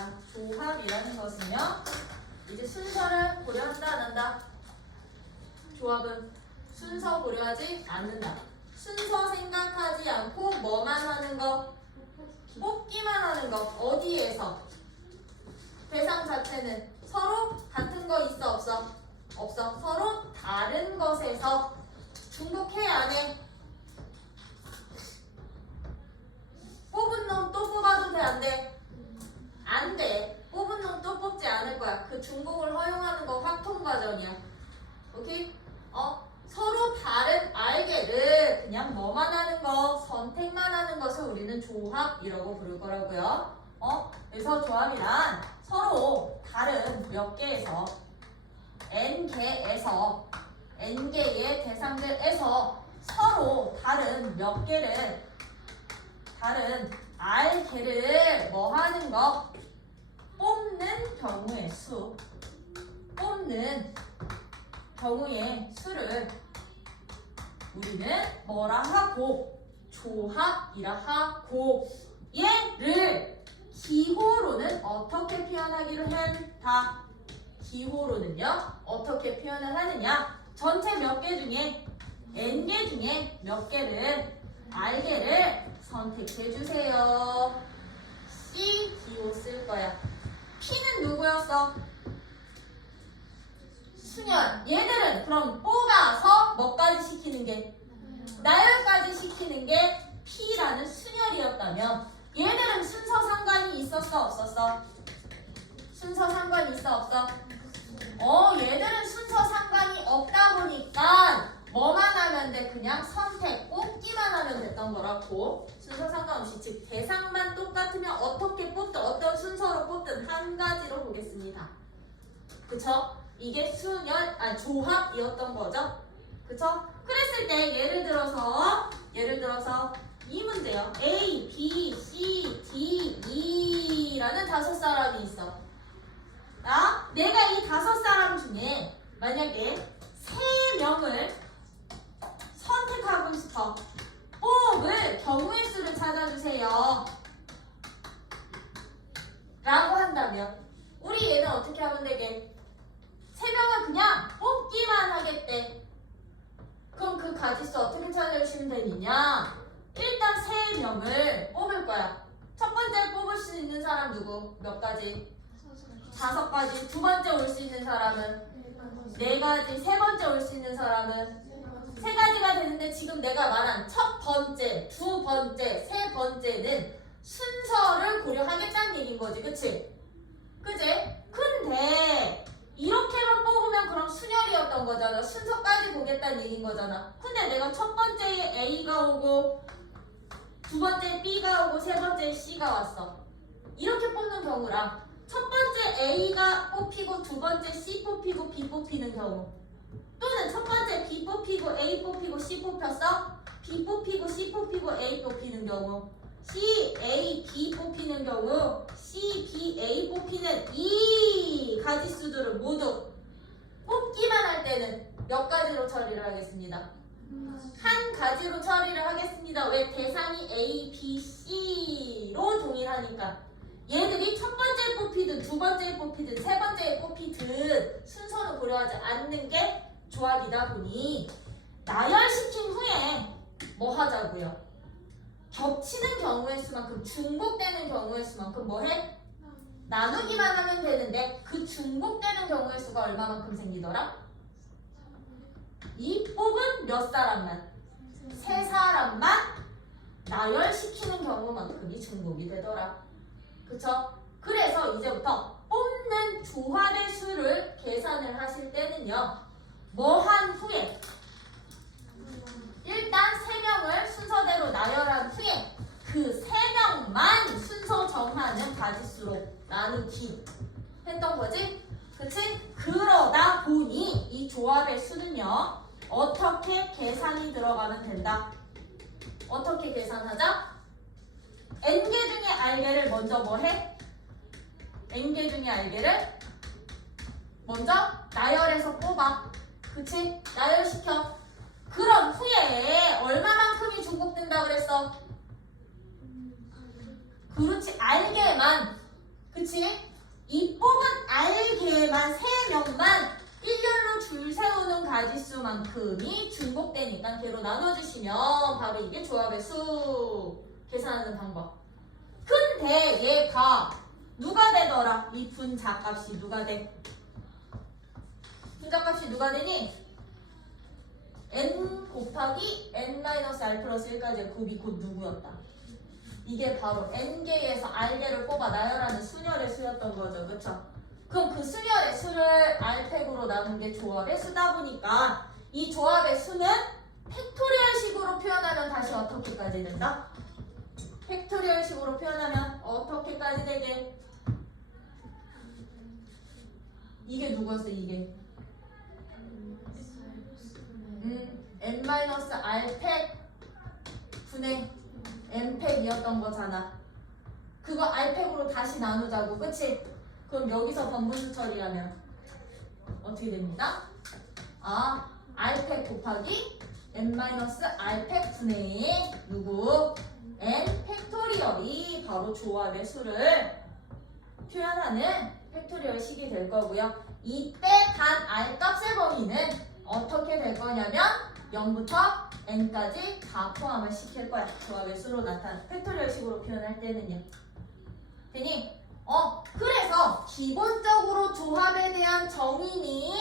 하겠습니다. 조합이라는 것은요. 이제 순서를 고려한다 안 한다? 조합은 순서 고려하지 않는다. 순서 생각하지 않고 뭐만 하는 거? 뽑기만 하는 거. 어디에서? 대상 자체는 서로 같은 거 있어 없어? 없어. 서로 다른 것에서 중복해 안 해? 뽑은 놈 또 뽑아도 돼 안 돼? 안 돼. 뽑은 놈 또 뽑지 않을 거야. 그 중복을 허용하는 거 확통 과정이야. 오케이? 서로 다른 알게를 그냥 뭐만 하는 거, 선택만 하는 것을 우리는 조합이라고 부를 거라고요. 그래서 조합이란 서로 다른 몇 개에서 n개에서 n개의 대상들에서 서로 다른 몇 개를 다른 알개를 뭐 하는 거? 뽑는 경우의 수. 뽑는 경우의 수를 우리는 뭐라 하고? 조합이라 하고, 얘를 기호로는 어떻게 표현하기로 한다? 기호로는요 어떻게 표현을 하느냐? 전체 몇 개 중에 n개 중에 몇 개를 알개를 선택해 주세요. C 기호 쓸 거야. P는 누구였어? 순열. 얘들은 그럼 뽑아서 뭐까지 시키는 게? 나열까지 시키는 게 P라는 순열이었다면 얘들은 순서 상관이 있었어 없었어? 순서 상관이 있어 없어? 얘들은 순서 상관이 없다 보니까 뭐만 하면 돼? 그냥 선택, 뽑기만 하면 됐던 거라고. 순서 상관없이, 즉 대상만 똑같으면 어떻게 뽑든 어떤 순서로 뽑든 한 가지로 보겠습니다. 그쵸? 이게 조합이었던 거죠. 그쵸? 그랬을 때 예를 들어서 이 문제요. A, B, C, D, E라는 5사람이 있어. 내가 이 5사람 중에 만약에 3명을 선택하고 싶어. 뽑을 경우의 수를 찾아주세요. 라고 한다면 우리 얘는 어떻게 하면 되게? 3명은 그냥 뽑기만 하겠대. 그럼 그 가지수 어떻게 찾아주시면 되느냐? 일단 3명을 뽑을 거야. 첫 번째 뽑을 수 있는 사람 누구? 몇 가지? 5가지. 두 번째 올 수 있는 사람은 4가지. 세 번째 올 수 있는 사람은 3가지가 되는데 지금 내가 말한 첫 번째, 두 번째, 세 번째는 순서를 고려하겠다는 얘기인 거지. 그치? 그치? 근데 이렇게만 뽑으면 그럼 순열이었던 거잖아. 순서까지 보겠다는 얘기인 거잖아. 근데 내가 첫 번째에 A가 오고 두 번째에 B가 오고 세 번째에 C가 왔어. 이렇게 뽑는 경우랑 첫 번째 A가 뽑히고 두 번째 C 뽑히고 B 뽑히는 경우, 또는 첫 번째 B 뽑히고 A 뽑히고 C 뽑혔어? B 뽑히고 C 뽑히고 A 뽑히는 경우, C, A, B 뽑히는 경우, C, B, A 뽑히는 이 가지수들을 모두 뽑기만 할 때는 몇 가지로 처리를 하겠습니다. 한 가지로 처리를 하겠습니다. 왜? 대상이 A, B, C로 동일하니까. 얘들이 첫 번째에 뽑히든 두 번째에 뽑히든 세 번째에 뽑히든 순서를 고려하지 않는 게 조합이다 보니 나열시킨 후에 뭐 하자고요? 겹치는 경우의 수만큼, 중복되는 경우의 수만큼 뭐 해? 나누기만 하면 되는데 그 중복되는 경우의 수가 얼마만큼 생기더라? 이 뽑은 몇 사람만? 3사람만 나열시키는 경우만큼이 중복이 되더라. 그쵸? 그래서 이제부터 뽑는 조합의 수를 계산을 하실 때는요, 뭐 한 후에 일단 3명을 순서대로 나열한 후에 그 3명만 순서 정하는 가지수로 나누기 했던 거지? 그치? 그러다 보니 이 조합의 수는요, 어떻게 계산이 들어가면 된다? 어떻게 계산하자? n개 중에 알개를 먼저 뭐 해? n개 중에 알개를 먼저 나열해서 뽑아. 그치? 나열시켜. 그런 후에 얼마만큼이 중복된다 그랬어? 그렇지, 알개만. 그치? 얘만 3명만 일렬로 줄 세우는 가지수만큼이 중복되니까 걔로 나눠주시면 바로 이게 조합의 수 계산하는 방법. 근데 얘가 누가 되더라? 이 분자값이 누가 돼? 분자값이 누가 되니? n 곱하기 n-r 플러스 1까지의 곱이 곧 누구였다? 이게 바로 n개에서 r개를 뽑아 나열하는 순열의 수였던 거죠. 그쵸? 그럼 그 순열의 수를 r팩으로 나눈 게 조합의 수다 보니까 이 조합의 수는 팩토리얼식으로 표현하면 다시 어떻게까지 된다? 팩토리얼식으로 표현하면 어떻게까지 되게? 이게 누구였어? 이게 n-r팩 분의 n팩이었던 거잖아. 그거 r팩으로 다시 나누자고. 그치? 그럼 여기서 번분수 처리하면 어떻게 됩니다? r팩 곱하기 n-r팩 분의 누구? n 팩토리얼이 바로 조합의 수를 표현하는 팩토리얼식이 될 거고요. 이때 단 r 값의 범위는 어떻게 될 거냐면 0부터 n까지 다 포함을 시킬 거야. 조합의 수로 나타난 팩토리얼식으로 표현할 때는요. 되니? 그래서 기본적으로 조합에 대한 정의니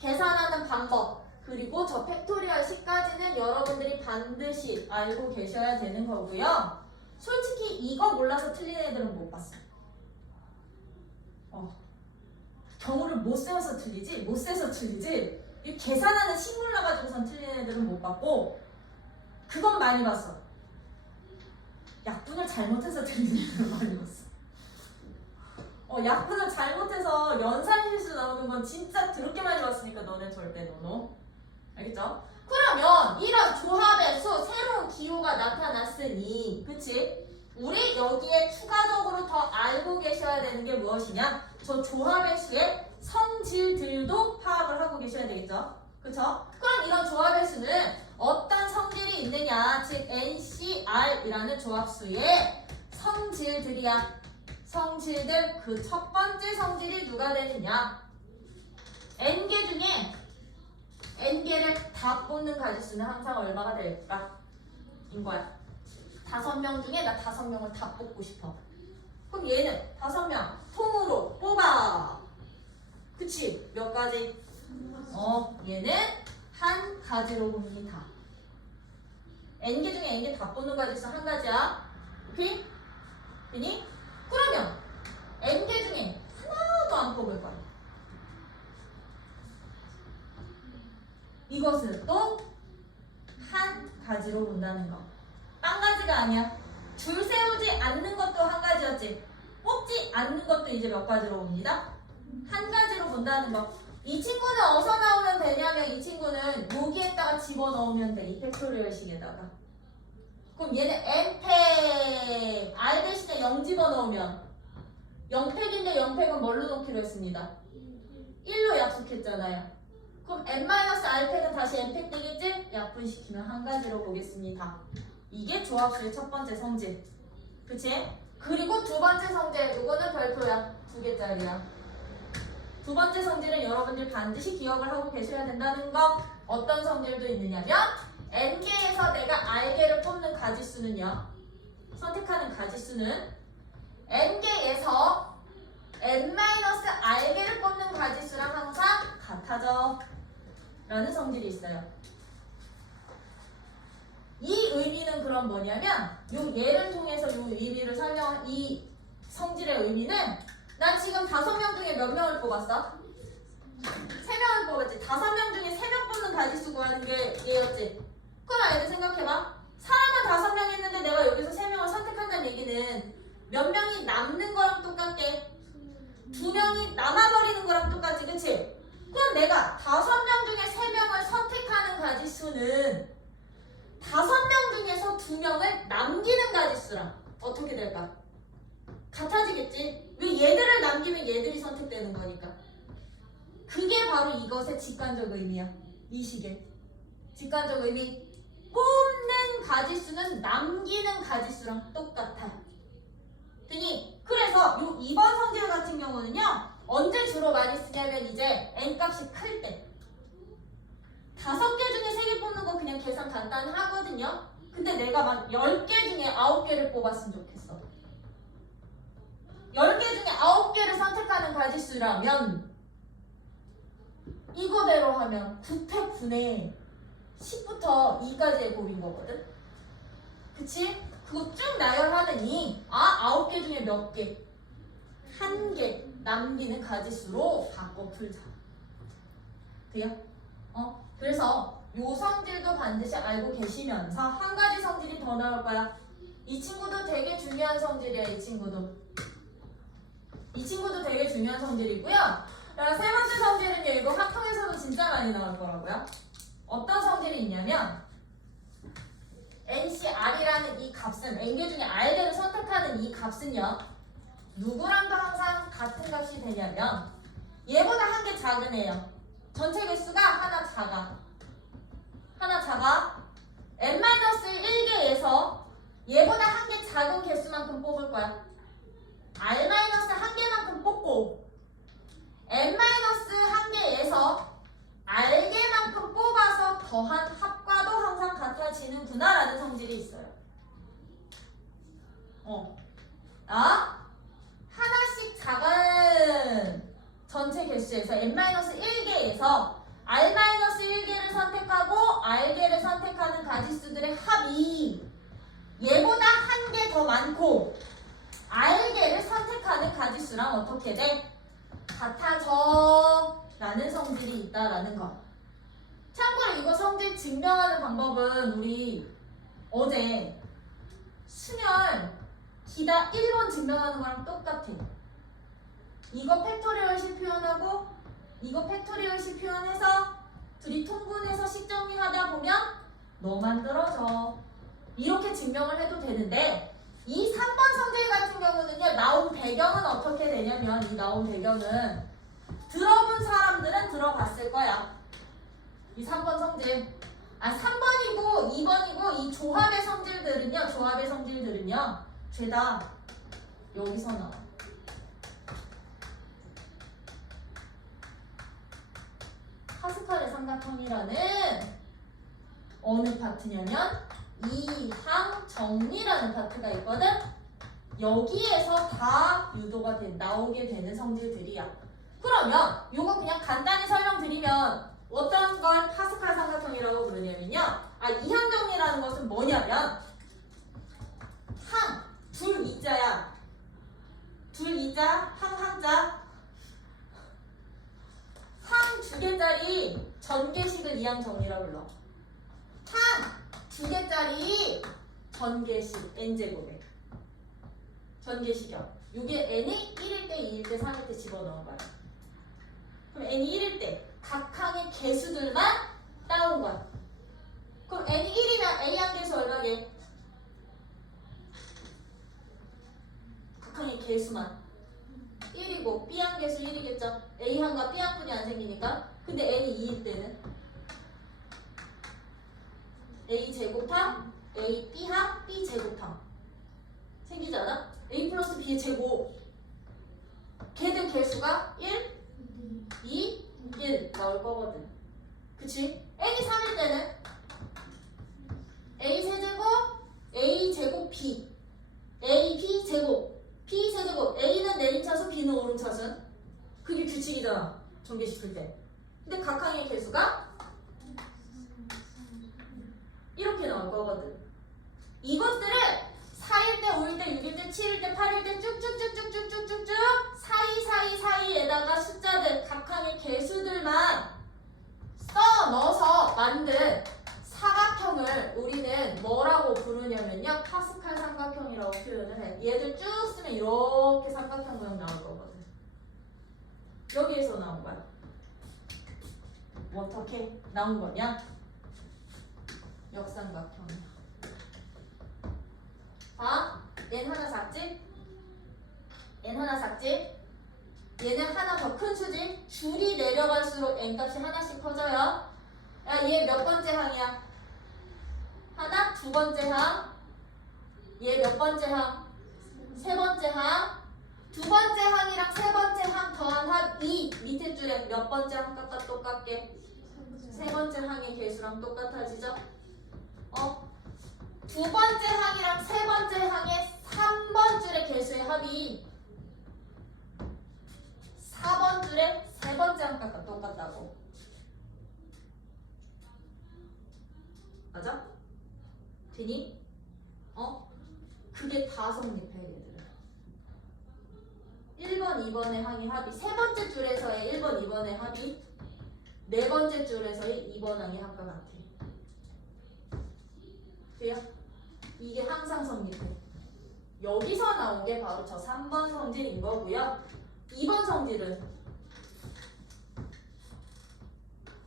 계산하는 방법 그리고 저 팩토리얼식까지는 여러분들이 반드시 알고 계셔야 되는 거고요. 솔직히 이거 몰라서 틀린 애들은 못 봤어. 경우를 못 세워서 틀리지, 못 세서 틀리지. 이 계산하는 식물 나가지고선 틀린 애들은 못 봤고, 그건 많이 봤어. 약분을 잘못해서 틀린 애들은 많이 봤어. 약분을 잘못해서 연산실수 나오는 건 진짜 더럽게 많이 봤으니까 너네 절대 노노. 알겠죠? 그러면 이런 조합의 수, 새로운 기호가 나타났으니, 그치? 우리 여기에 추가적으로 더 알고 계셔야 되는 게 무엇이냐? 저 조합의 수의 성질들도 파악을 하고 계셔야 되겠죠? 그쵸? 그럼 이런 조합의 수는 어떤 성질이 있느냐? 즉 NCR이라는 조합수의 성질들이야. 성질들 그 첫 번째 성질이 누가 되느냐? n개 중에 n개를 다 뽑는 가지수는 항상 얼마가 될까? 인 거야. 5명 중에 나 5명을 다 뽑고 싶어. 그럼 얘는 5명 통으로 뽑아. 그치? 몇 가지? 얘는 한 가지로 봅니다. n개 중에 n개 다 뽑는 가지수 한 가지야. 오케이? 되니? 그러면 n개 중에 하나도 안 뽑을 거야. 이것을 또 한 가지로 본다는 거. 한 가지가 아니야. 줄 세우지 않는 것도 한 가지였지. 뽑지 않는 것도 이제 몇 가지로 봅니다. 한 가지로 본다는 거. 이 친구는 어디서 나오면 되냐면 이 친구는 여기에다가 집어넣으면 돼. 이 팩토리얼식에다가. 그럼 얘는 n팩 r 대신에 0 집어넣으면 0팩인데 0팩은 뭘로 놓기로 했습니다. 1로 약속했잖아요. 그럼 n-r팩은 다시 n팩 되겠지? 약분시키면 한 가지로 보겠습니다. 이게 조합수의 첫 번째 성질. 그치? 그리고 두 번째 성질, 이거는 별표야. 2개짜리야. 두 번째 성질은 여러분들 반드시 기억을 하고 계셔야 된다는 거. 어떤 성질도 있느냐면 n개에서 내가 r개를 뽑는 가지수는요. 선택하는 가지수는 n개에서 n-r개를 뽑는 가지수랑 항상 같아져. 라는 성질이 있어요. 이 의미는 그럼 뭐냐면 요 예를 통해서 요 의미를 설명한 이 성질의 의미는 난 지금 5명 중에 몇 명을 뽑았어? 3명을 뽑았지. 5명 중에 3명 뽑는 가지수 구하는 게 얘였지. 그럼 아이들 생각해봐. 사람은 5명 했는데 내가 여기서 3명을 선택한다는 얘기는 몇 명이 남는 거랑 똑같게 2명이 남아버리는 거랑 똑같지. 그치? 그럼 내가 5명 중에 3명을 선택하는 가지수는 5명 중에서 2명을 남기는 가지수랑 어떻게 될까? 같아지겠지? 왜 얘들을 남기면 얘들이 선택되는 거니까. 그게 바로 이것의 직관적 의미야. 이 식의 직관적 의미. 뽑는 가지수는 남기는 가지수랑 똑같아. 그래서 요 2번 성질 같은 경우는요. 언제 주로 많이 쓰냐면 이제 n값이 클 때. 5개 중에 3개 뽑는 거 그냥 계산 간단히 하거든요. 근데 내가 막 10개 중에 9개를 뽑았으면 좋겠어. 10개 중에 9개를 선택하는 가지수라면 이거대로 하면 9패 9에 10부터 2까지의 곱인 거거든. 그치? 그거 쭉 나열하느니 9개 중에 몇 개? 1개 남기는 가지수로 바꿔 풀자. 돼요? 그래서 요 성질도 반드시 알고 계시면서 한 가지 성질이 더 나올 거야. 이 친구도 되게 중요한 성질이야. 이 친구도 되게 중요한 성질이고요. 세 번째 성질은요. 이거 학통에서도 진짜 많이 나올 거라고요. 어떤 성질이 있냐면 NCR이라는 이 값은 n개 중에 r개를 선택하는 이 값은요. 누구랑도 항상 같은 값이 되냐면 얘보다 한 개 작은 애요. 전체 개수가 하나 작아. n-1개에서 얘보다 한 개 작은 개수만큼 뽑을 거야. r-1개만큼 뽑고 n-1개에서 r개만큼 뽑아서 더한 합과도 항상 같아지는구나 라는 성질이 있어요. 하나씩 작은 전체 개수에서 n-1개에서 r-1개를 선택하고 r개를 선택하는 가지수들의 합이 얘보다 한 개 더 많고 r개를 선택하는 가지수랑 어떻게 돼? 같아져 라는 성질이 있다라는 거. 참고로 이거 성질 증명하는 방법은 우리 어제 순열 기다 1번 증명하는 거랑 똑같아. 이거 팩토리얼식 표현하고 이거 팩토리얼식 표현해서 둘이 통분해서 식 정리하다 보면 너 만들어져. 이렇게 증명을 해도 되는데 이 3번 성질 같은 경우는요. 나온 배경은 어떻게 되냐면 이 나온 배경은 들어본 사람들은 들어봤을 거야. 이 3번 성질. 3번이고 2번이고 이 조합의 성질들은요. 죄다 여기서 나와. 파스칼의 삼각형이라는 어느 파트냐면 이항 정리라는 파트가 있거든. 여기에서 다 유도가 나오게 되는 성질들이야. 그러면 요거 그냥 간단히 설명드리면 어떤 걸 파스칼 삼각형이라고 부르냐면요. 이항 정리라는 것은 뭐냐면 항, 둘 이자야. 둘 이자, 항자. 항 2개짜리 전개식을 이항 정리라고 불러. 항 2개짜리 전개식 n제곱에 전개식이요. 이게 n이 1일 때, 2일 때, 3일 때 집어넣은 거야. 그럼 n이 1일 때 각 항의 개수들만 따온 거야. 그럼 n이 1이면 a항 개수 얼마게? 각 항의 개수만 1이고 b항 개수 1이겠죠. a항과 b항분이 안 생기니까. 근데 n이 2일 때는 a 제곱항, a b항, b 제곱항 생기지 않아? a 플러스 b의 제곱. 걔들 개수가 1, 2, 1 나올 거거든. 그치? n이 3일 때는 a 세제곱, a 제곱 b, a b 제곱, b 세제곱. a는 내림차순, b는 오름차순. 그게 규칙이잖아. 전개시킬 때. 근데 각 항의 개수가 이렇게 나올 거거든. 이것들을 4일 때, 5일 때, 6일 때, 7일 때, 8일 때 쭉쭉쭉쭉쭉쭉쭉 사이에다가 숫자들 각 항의 개수들만 써 넣어서 만든 사각형을 우리는 뭐라고 부르냐면요. 파스칼 삼각형이라고 표현을 해. 얘들 쭉 쓰면 이렇게 삼각형 모양 나올 거거든. 여기에서 나온 거야. 어떻게 나온 거냐? 역삼각형이야. 얘는 하나 작지? 얘는 하나 작지? 얘는 하나 더 큰 수지? 줄이 내려갈수록 n값이 하나씩 커져요. 야, 얘 몇 번째 항이야? 하나? 두 번째 항? 얘 몇 번째 항? 세 번째 항? 두 번째 항이랑 세 번째 항 더한 합이 이 밑에 줄에 몇 번째 항값과 똑같게 세 번째 항의 개수랑 똑같아지죠? 두 번째 항이랑 세 번째 항의 3번 줄의 개수의 합이 4번 줄의 세 번째 항값과 똑같다고. 맞아? 되니? 그게 다 성립해 얘들아. 1번, 2번의 항의 합이 세 번째 줄에서의 1번, 2번의 합이 네 번째 줄에서의 2번 항의 합과 같아. 돼요? 이게 항상 성립해. 여기서 나온 게 바로 저 3번 성질인 거고요. 2번 성질은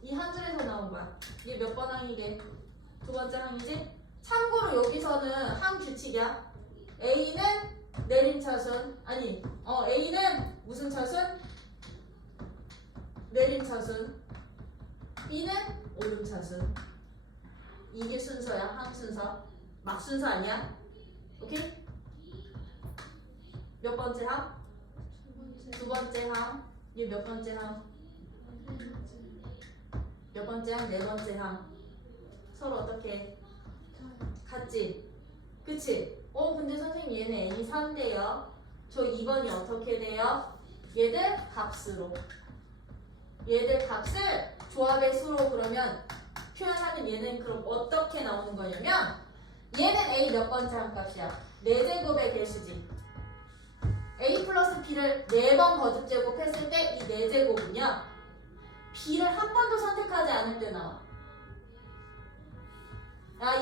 이 한 줄에서 나온 거야. 이게 몇 번 항이게? 두 번째 항이지? 참고로 여기서는 항 규칙이야. A는 내림차순, 아니, A는 무슨 차순? 내림차순. B는 오름차순. 이게 순서야, 항 순서. 막 순서 아니야? 오케이? 몇 번째 항? 두 번째 항. 이게 몇 번째 항? 몇 번째 항? 네 번째 항. 서로 어떻게 해? 같지? 그치? 근데 선생님 얘는 n이 3인데요. 저 2번이 어떻게 돼요? 얘들 값으로. 얘들 값을 조합의 수로 그러면 표현하는 얘는 그럼 어떻게 나오는 거냐면 얘는 a 몇 번째 항값이야? 4제곱의 개수지. a 플러스 b를 4번 거듭 제곱했을 때 이 4제곱은요 b를 한 번도 선택하지 않을 때 나와.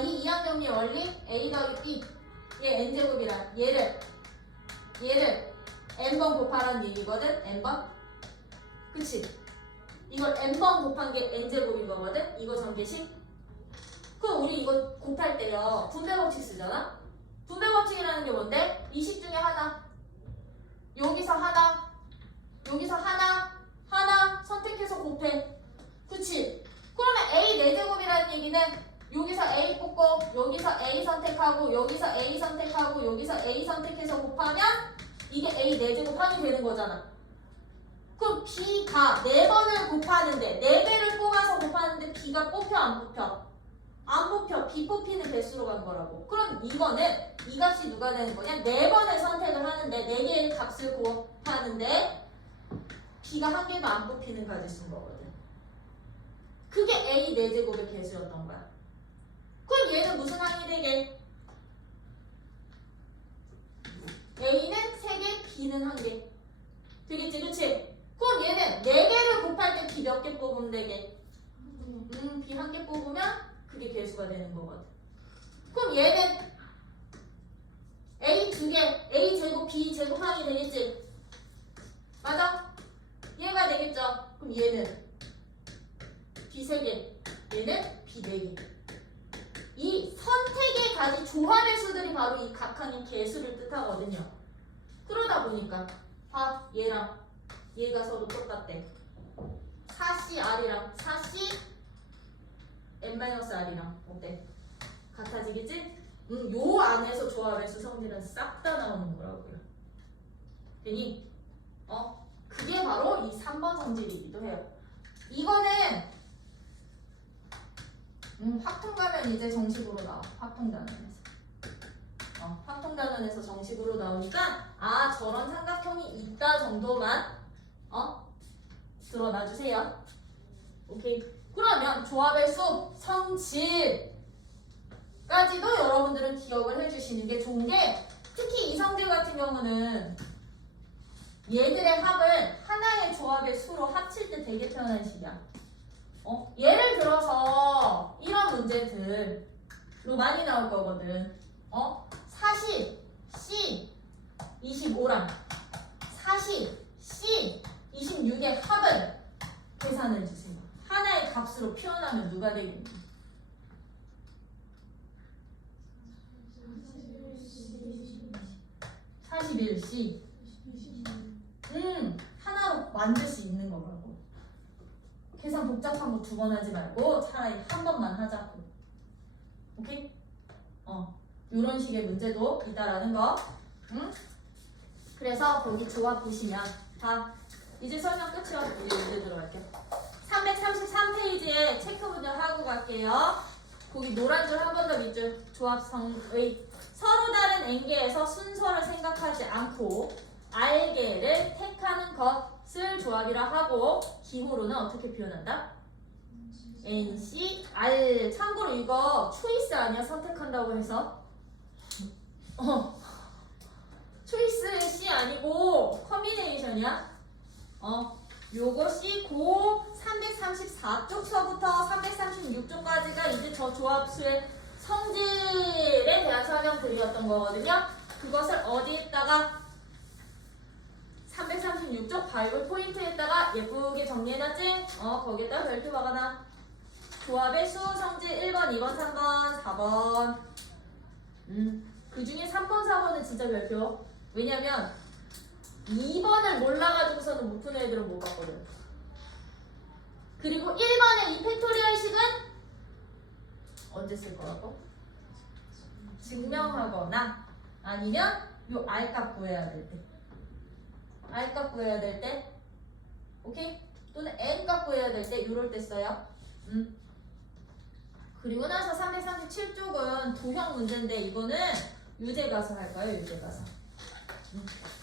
이 이항정리 원리 a 더하기 b 얘 n제곱이란 얘를 n번 곱하라는 얘기거든. n번. 그치? 이걸 n번 곱한 게 n제곱인 거거든. 이거 전개식. 그럼 우리 이거 곱할 때요 분배 법칙 쓰잖아. 분배 법칙이라는 게 뭔데? 이 식 중에 하나, 여기서 하나, 여기서 하나 선택해서 곱해. 그치? 그러면 a 4제곱이라는 얘기는 여기서 A 뽑고 여기서 A 선택하고 여기서 A 선택하고 여기서 A 선택해서 곱하면 이게 A 4제곱 항이 되는 거잖아. 그럼 B가 4번을 곱하는데 4개를 뽑아서 곱하는데 B가 뽑혀 안 뽑혀? 안 뽑혀. B 뽑히는 개수로 간 거라고. 그럼 이거는 이 값이 누가 되는 거냐? 4번을 선택을 하는데 4개의 값을 곱하는데 B가 한 개도 안 뽑히는 가지수인 거거든. 그게 A 4제곱의 개수였던 거야. 그럼 얘는 무슨 항이 되게? A는 3개, B는 1개. 되겠지, 그치? 그럼 얘는 4개를 곱할 때 B 몇 개 뽑으면 되게? B 1개 뽑으면 그게 개수가 되는 거거든. 그럼 얘는 A 2개, A 제곱, B 제곱 항이 되겠지? 맞아? 얘가 되겠죠? 그럼 얘는 B 3개, 얘는 B 4개. 이 선택의 가지 조합의 수들이 바로 이 각항의 개수를 뜻하거든요. 그러다 보니까 얘랑 얘가 서로 똑같대. 4CR이랑 4C N-R이랑 어때? 같아지겠지? 요 안에서 조합의 수 성질은 싹 다 나오는 거라고요. 괜히 그게 바로 이 3번 성질이기도 해요. 이거는 확통가면 이제 정식으로 나와. 확통단원에서. 확통단원에서 정식으로 나오니까 저런 삼각형이 있다 정도만 드러나 주세요. 오케이. 그러면 조합의 수, 성질까지도 여러분들은 기억을 해주시는 게 좋은 게 특히 이 성질 같은 경우는 얘들의 합을 하나의 조합의 수로 합칠 때 되게 편한 식이야. 예를 들어서 이런 문제들로 많이 나올 거거든. 40, C, 25랑 40, C, 26의 합을 계산해 주세요. 하나의 값으로 표현하면 누가 되겠니? 41C. 하나로 만들 수 있는 거라고. 계산 복잡한 거 2번 하지 말고 차라리 한 번만 하자고. 오케이? 이런 식의 문제도 있다라는 거. 그래서 거기 조합 보시면 다 이제 설명 끝이야. 이제 문제 들어갈게요. 333페이지에 체크 문제 하고 갈게요. 거기 노란 줄 한 번 더 밑줄. 조합성의 서로 다른 N개에서 순서를 생각하지 않고 R개를 택하는 것을 조합이라 하고 기호로는 어떻게 표현한다? NC, R. 참고로 이거 초이스 아니야? 선택한다고 해서. 초이스 C 아니고 커뮤니케이션이야. 요거 C 고 334쪽서부터 336쪽까지가 이제 저 조합수의 성질에 대한 설명드렸던 거거든요. 그것을 어디에다가 336쪽 바이블 포인트에다가 예쁘게 정리해놨지? 거기에다가 별표 박아놔. 조합의 수, 성질 1번, 2번, 3번, 4번. 그 중에 3번, 4번은 진짜 별표. 왜냐면 2번을 몰라가지고서는 못 푸는 애들은 못 봤거든. 그리고 1번의 이 팩토리얼식은 언제 쓸 거라고? 증명하거나 아니면 요 R값 구해야 될 때. R값 구해야 될 때. 오케이? 또는 N값 구해야 될 때 요럴 때 써요. 그리고 나서 337쪽은 도형 문제인데 이거는 유제 가서 할 거예요. 유제 가서.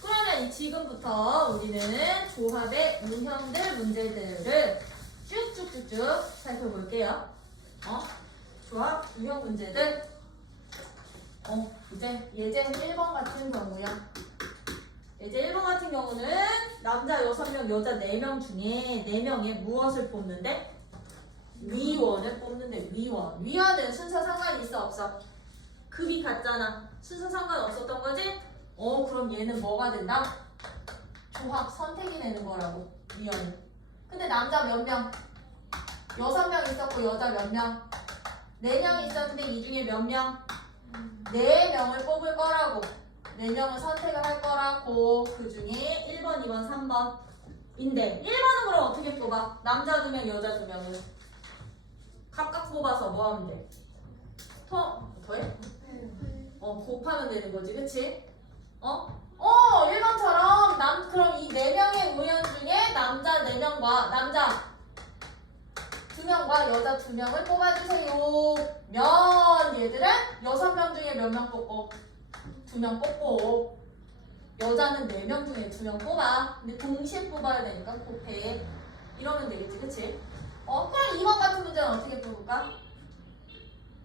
그러면 지금부터 우리는 조합의 유형들 문제들을 쭉쭉쭉쭉 살펴볼게요. 조합 유형 문제들. 이제 예제 1번 같은 경우야. 예제 1번 같은 경우는 남자 6명, 여자 4명 중에 4명의 무엇을 뽑는데? 위원을 뽑는데 위원. 위원은 순서 상관이 있어 없어? 급이 같잖아. 순서 상관 없었던 거지? 그럼 얘는 뭐가 된다? 조합 선택이 되는 거라고. 위원은. 근데 남자 몇 명? 6명 있었고 여자 몇 명? 4명 있었는데 이 중에 몇 명? 4명을 뽑을 거라고. 4명을 선택을 할 거라고. 그 중에 1번, 2번, 3번인데 1번은 그럼 어떻게 뽑아? 남자 2명, 여자 2명을 각각 뽑아서 뭐 하면 돼? 더해? 곱하면 되는 거지, 그치? 1번처럼 그럼 이 4명의 우연 중에 남자 4명과 남자 2명과 여자 2명을 뽑아주세요. 면 얘들은 6명 중에 몇 명 뽑고? 2명 뽑고 여자는 4명 중에 2명 뽑아. 근데 동시에 뽑아야 되니까 곱해. 이러면 되겠지, 그치? 그럼 2번 같은 문제는 어떻게 뽑을까?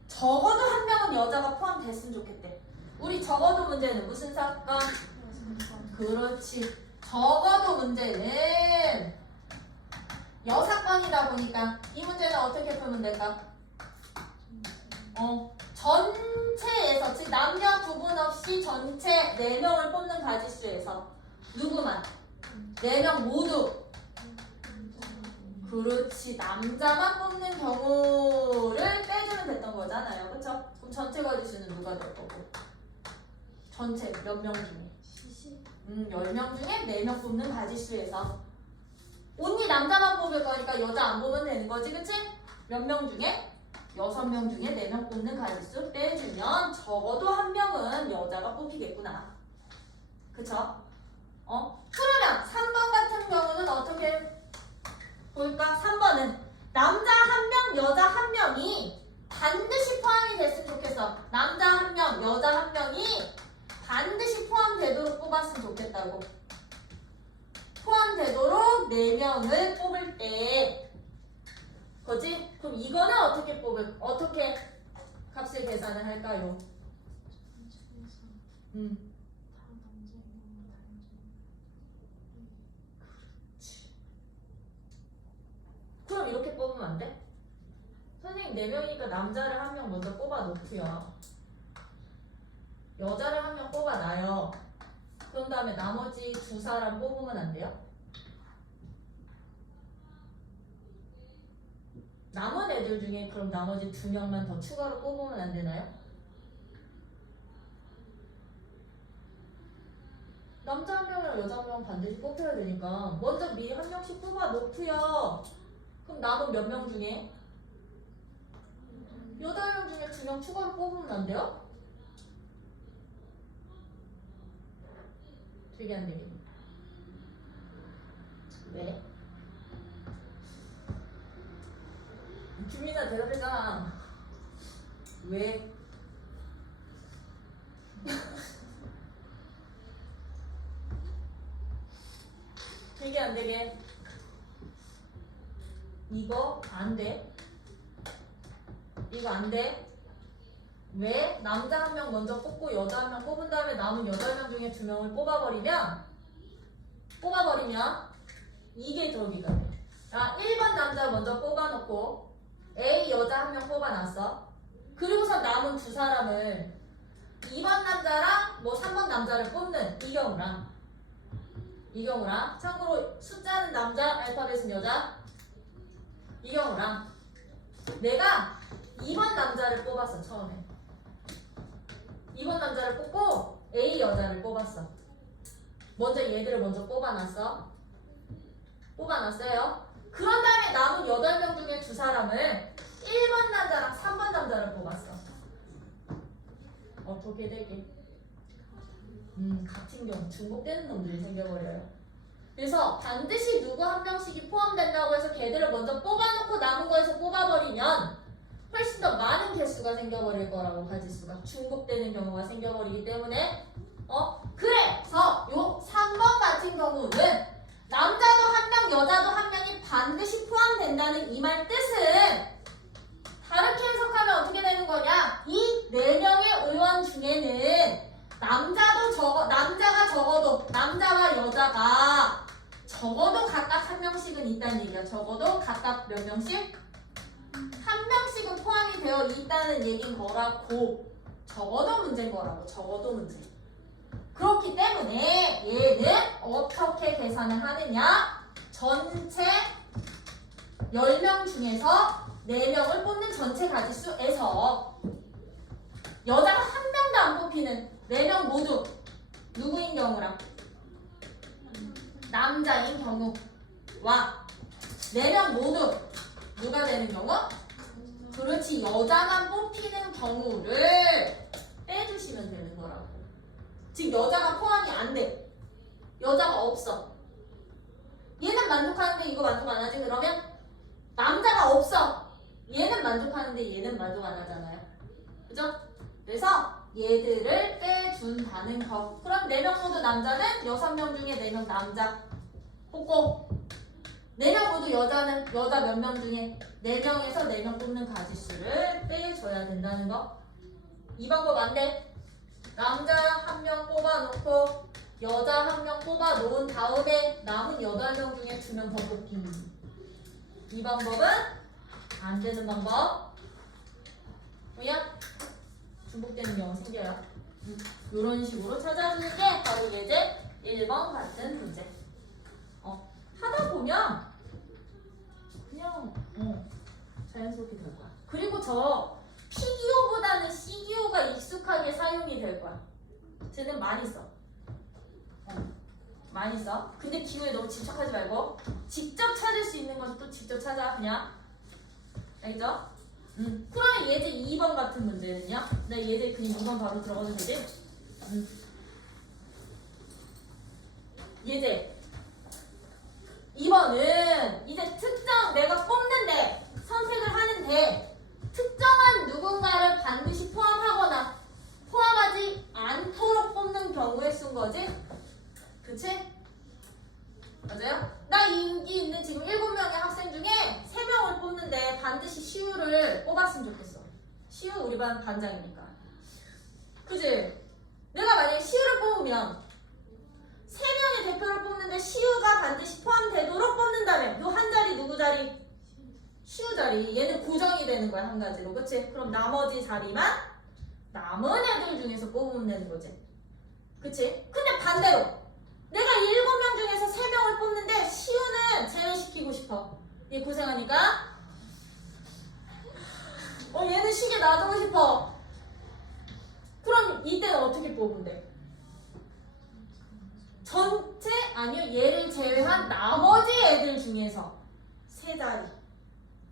적어도 한 명은 여자가 포함됐으면 좋겠대. 우리 적어도 문제는 무슨 사건? 그렇지. 적어도 문제는 여사건이다 보니까 이 문제는 어떻게 풀면 될까? 전체에서, 즉 남녀 구분 없이 전체 4명을 뽑는 가지수에서 누구만? 4명 모두. 그렇지. 남자만 뽑는 경우를 빼주면 됐던 거잖아요. 그쵸? 그럼 전체 가지수는 누가 될 거고? 전체 몇 명 중에? 10명 중에 4명 뽑는 가지수에서 언니 남자만 뽑을 거니까 여자 안 보면 되는 거지, 그치? 몇 명 중에? 6명 중에 4명 뽑는 가지수 빼주면 적어도 1명은 여자가 뽑히겠구나. 그쵸? 그러면 3번 같은 경우는 어떻게 볼까? 3번은 남자 1명, 여자 1명이 반드시 포함이 됐으면 좋겠어. 남자 1명, 여자 1명이 반드시 포함되도록 뽑았으면 좋겠다고. 포함되도록 4명을 뽑을 때 거지? 그럼 이거는 어떻게 값을 계산을 할까요? 그럼 이렇게 뽑으면 안 돼? 선생님 4명이니까 남자를 1명 먼저 뽑아 놓고요. 여자를 1명 뽑아 놔요. 그런 다음에 나머지 2사람 뽑으면 안 돼요? 남은 애들 중에 그럼 나머지 2명만 더 추가로 뽑으면 안 되나요? 남자 1명이랑 여자 1명 반드시 뽑혀야 되니까 먼저 미리 1명씩 뽑아 놓고요. 그럼 남은 몇 명 중에? 8명 중에 2명 추가로 뽑으면 안 돼요? 되게 안 되겠네. 왜? 김민아 대답했잖아. 왜? 되게 안 되게. 이거 안 돼. 이거 안 돼. 왜? 남자 한 명 먼저 뽑고 여자 한 명 뽑은 다음에 남은 8명 중에 2명을 뽑아버리면 이게 저기가 돼. 자, 1번 남자 먼저 뽑아놓고 A 여자 한 명 뽑아놨어. 그리고서 남은 두 사람을 2번 남자랑 뭐 3번 남자를 뽑는 이 경우랑 참고로 숫자는 남자, 알파벳은 여자 이 경우랑 내가 2번 남자를 뽑았어. 처음에 2번 남자를 뽑고 A 여자를 뽑았어. 먼저 얘들을 먼저 뽑아놨어요. 그런 다음에 남은 8명 중에 두 사람을 1번 남자랑 3번 남자를 뽑았어. 어떻게 되게? 같은 경우 중복되는 놈들이 생겨버려요. 그래서 반드시 누구 한 명씩이 포함된다고 해서 걔들을 먼저 뽑아놓고 남은 거에서 뽑아버리면 훨씬 더 많은 개수가 생겨버릴 거라고. 가지수가 중복되는 경우가 생겨버리기 때문에 그래서 요 3번 같은 경우는 남자도 한 명, 여자도 한 명이 반드시 포함된다는 이 말 뜻은 다르게 해석하면 어떻게 되는 거냐? 이 4명의 의원 중에는 남자가 적어도 남자와 여자가 적어도 각각 한 명씩은 있다는 얘기야. 적어도 각각 몇 명씩? 한 명씩은 포함이 되어 있다는 얘기인 거라고. 적어도 문제인 거라고. 적어도 문제. 그렇기 때문에 얘는 어떻게 계산을 하느냐? 전체 10명 중에서 4명을 뽑는 전체 가지수에서 여자가 한 명도 안 뽑히는 4명 모두 누구인 경우랑 남자인 경우와 4명 모두 누가 되는 경우? 그렇지, 여자만 뽑히는 경우를 빼주시면 되는 거라고. 지금 여자가 포함이 안 돼. 여자가 없어. 얘는 만족하는데 이거 만족 안 하지? 그러면 남자가 없어. 얘는 만족하는데 얘는 만족 안 하잖아요. 그죠? 그래서 얘들을 빼준다는 거. 그럼 4명 모두 남자는 6명 중에 4명 남자 뽑고 4명 모두 여자는 여자 몇 명 중에 4명에서 4명 뽑는 가지수를 빼줘야 된다는 거. 이 방법 안 돼. 남자 한 명 뽑아놓고 여자 한 명 뽑아놓은 다음에 남은 8명 중에 2명 더 뽑기. 이 방법은 안 되는 방법. 뭐야? 중복되는 경우 생겨요. 이런 식으로 찾아주는 게 바로 예제 1번 같은 문제. 하다 보면 그냥 자연스럽게 될 거야. 그리고 저 PDO보다는 CDO가 익숙하게 사용이 될 거야. 쟤는 많이 써. 많이 써. 근데 기호에 너무 집착하지 말고 직접 찾을 수 있는 건 또 직접 찾아. 그냥 알겠죠? 그러면 예제 2번 같은 문제는요? 나 예제 그냥 2번 바로 들어가도 되지? 예제 2번은 이제 특정 내가 뽑는데 선택을 하는데 특정한 누군가를 반드시 포함하거나 포함하지 않도록 뽑는 경우에 쓴 거지? 그치? 맞아요? 나 인기 있는 지금 7명의 학생 중에 3명을 뽑는데 반드시 시우를 뽑았으면 좋겠어. 시우 우리 반 반장이니까. 그치? 내가 만약에 시우를 뽑으면 3명의 대표를 뽑는데 시우가 반드시 포함되도록 뽑는다면 요 한 자리 누구 자리? 시우 자리. 얘는 고정이 되는 거야, 한 가지로. 그치? 그럼 나머지 자리만 남은 애들 중에서 뽑으면 되는 거지. 그치? 근데 반대로 내가 7명 중에서 3명을 뽑는데 시우는 제외시키고 싶어. 얘 고생하니까 얘는 쉬게 놔두고 싶어. 그럼 이때는 어떻게 뽑으면 돼? 전체 아니요, 얘를 제외한 나머지 애들 중에서 3자리.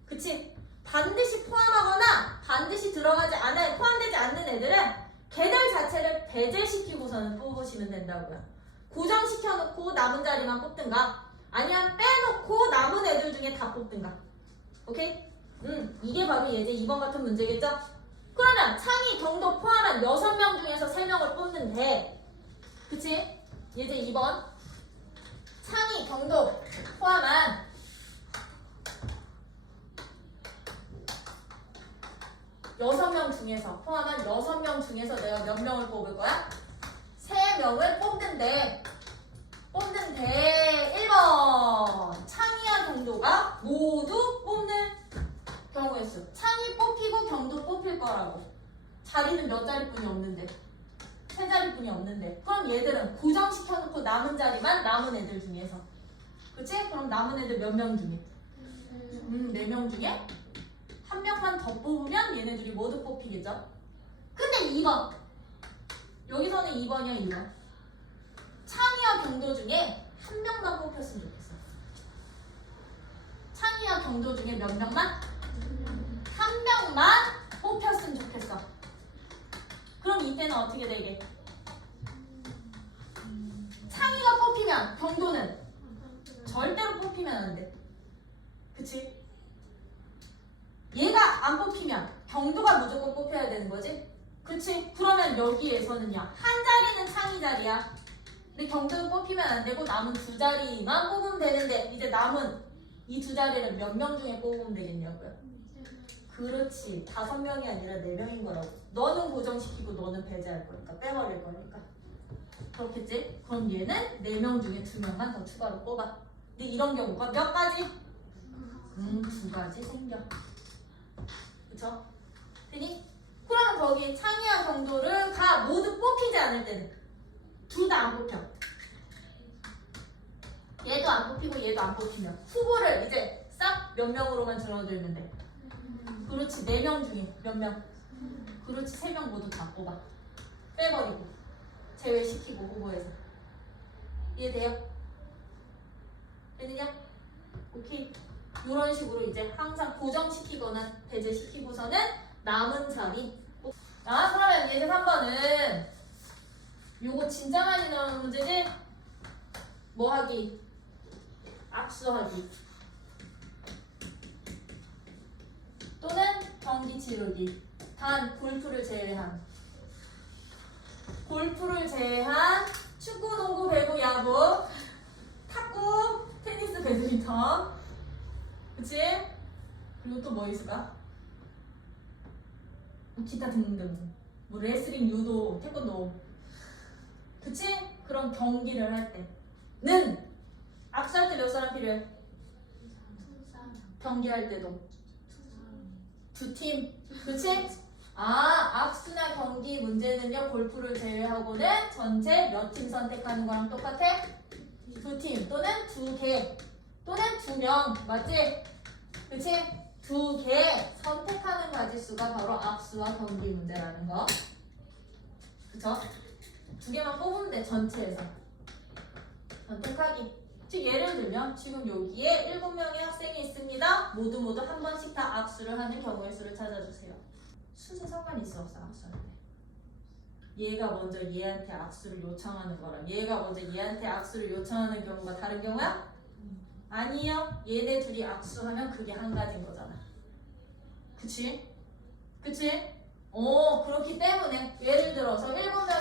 그치? 반드시 포함하거나 반드시 포함되지 않는 애들은 걔들 자체를 배제시키고서는 뽑으시면 된다고요. 고정시켜놓고 남은 자리만 뽑든가 아니면 빼놓고 남은 애들 중에 다 뽑든가. 오케이? 이게 바로 예제 2번 같은 문제겠죠? 그러면 창의, 경도 포함한 6명 중에서 3명을 뽑는데, 그치? 예제 2번 창의, 경도 포함한 6명 중에서, 포함한 6명 중에서 내가 몇 명을 뽑을 거야? 3명을 뽑는데 1번 창의와 경도가 모두 뽑는 경우의 수. 창의 뽑히고 경도 뽑힐 거라고. 자리는 몇 자리뿐이 없는데, 3자리뿐이 없는데. 그럼 얘들은 고정시켜놓고 남은 자리만 남은 애들 중에서. 그치? 그럼 남은 애들 몇 명 중에? 4명 중에 1명만 더 뽑으면 얘네들이 모두 뽑히겠죠? 근데 2번. 여기서는 2번이야, 2번. 창의와 경도 중에 1명만 뽑혔으면 좋겠어. 창의와 경도 중에 몇 명만? 1명만 뽑혔으면 좋겠어. 그럼 이때는 어떻게 되게? 창의가 뽑히면 경도는 절대로 뽑히면 안 돼. 그치? 얘가 안 뽑히면 경도가 무조건 뽑혀야 되는 거지? 그치? 그러면 여기에서는요, 한 자리는 창의 자리야. 근데 경도는 뽑히면 안 되고 남은 2자리만 뽑으면 되는데, 이제 남은 이 2자리를 몇 명 중에 뽑으면 되겠냐고요? 그렇지. 5명이 아니라 4명인 거라고. 너는 고정시키고 너는 배제할 거니까, 빼버릴 거니까. 그렇겠지? 그럼 얘는 4명 중에 2명만 더 추가로 뽑아. 근데 이런 경우가 몇 가지? 2가지 생겨. 그쵸? 되니? 그러면 거기 창의와 경도를 다 모두 뽑히지 않을 때는 둘 다 안 뽑혀. 얘도 안 뽑히고 얘도 안 뽑히면 후보를 이제 싹 몇 명으로만 줄어들면 돼. 그렇지. 4명 중에 몇 명? 그렇지. 3명 모두 다 뽑아. 빼버리고 제외시키고 후보에서. 이해돼요? 되느냐? 오케이. 이런 식으로 이제 항상 고정시키거나 배제시키고서는 남은 자리. 자, 그러면 예제 3번은 요거 진짜 많이 나오는 문제지? 뭐 하기? 악수하기 또는 경기 치르기. 단 골프를 제외한 축구, 농구, 배구, 야구, 탁구, 테니스, 배드민턴. 그치? 그리고 또 뭐 있을까? 기타 등등. 뭐 레슬링, 유도, 태권도. 그치? 그런 경기를 할 때는 악수할 때 몇 사람 필요해? 경기할 때도 2팀. 그치? 악수나 경기 문제는요, 골프를 제외하고는 전체 몇 팀 선택하는 거랑 똑같아? 2팀 또는 2개 또는 2명. 맞지? 그치? 2개 선택하는 가지수가 바로 악수와 경기 문제라는 거. 그쵸? 2개만 뽑으면 돼. 전체에서 선택하기. 즉 예를 들면 지금 여기에 7명의 학생이 있습니다. 모두 한 번씩 다 악수를 하는 경우의 수를 찾아주세요. 수는 상관이 있어 없어? 악수할 때 얘가 먼저 얘한테 악수를 요청하는 거랑 얘가 먼저 얘한테 악수를 요청하는 경우가 다른 경우야? 아니요. 얘네 둘이 악수하면 그게 한 가지인 거잖아. 그치? 그치? 그렇기 때문에 예를 들어서 7명의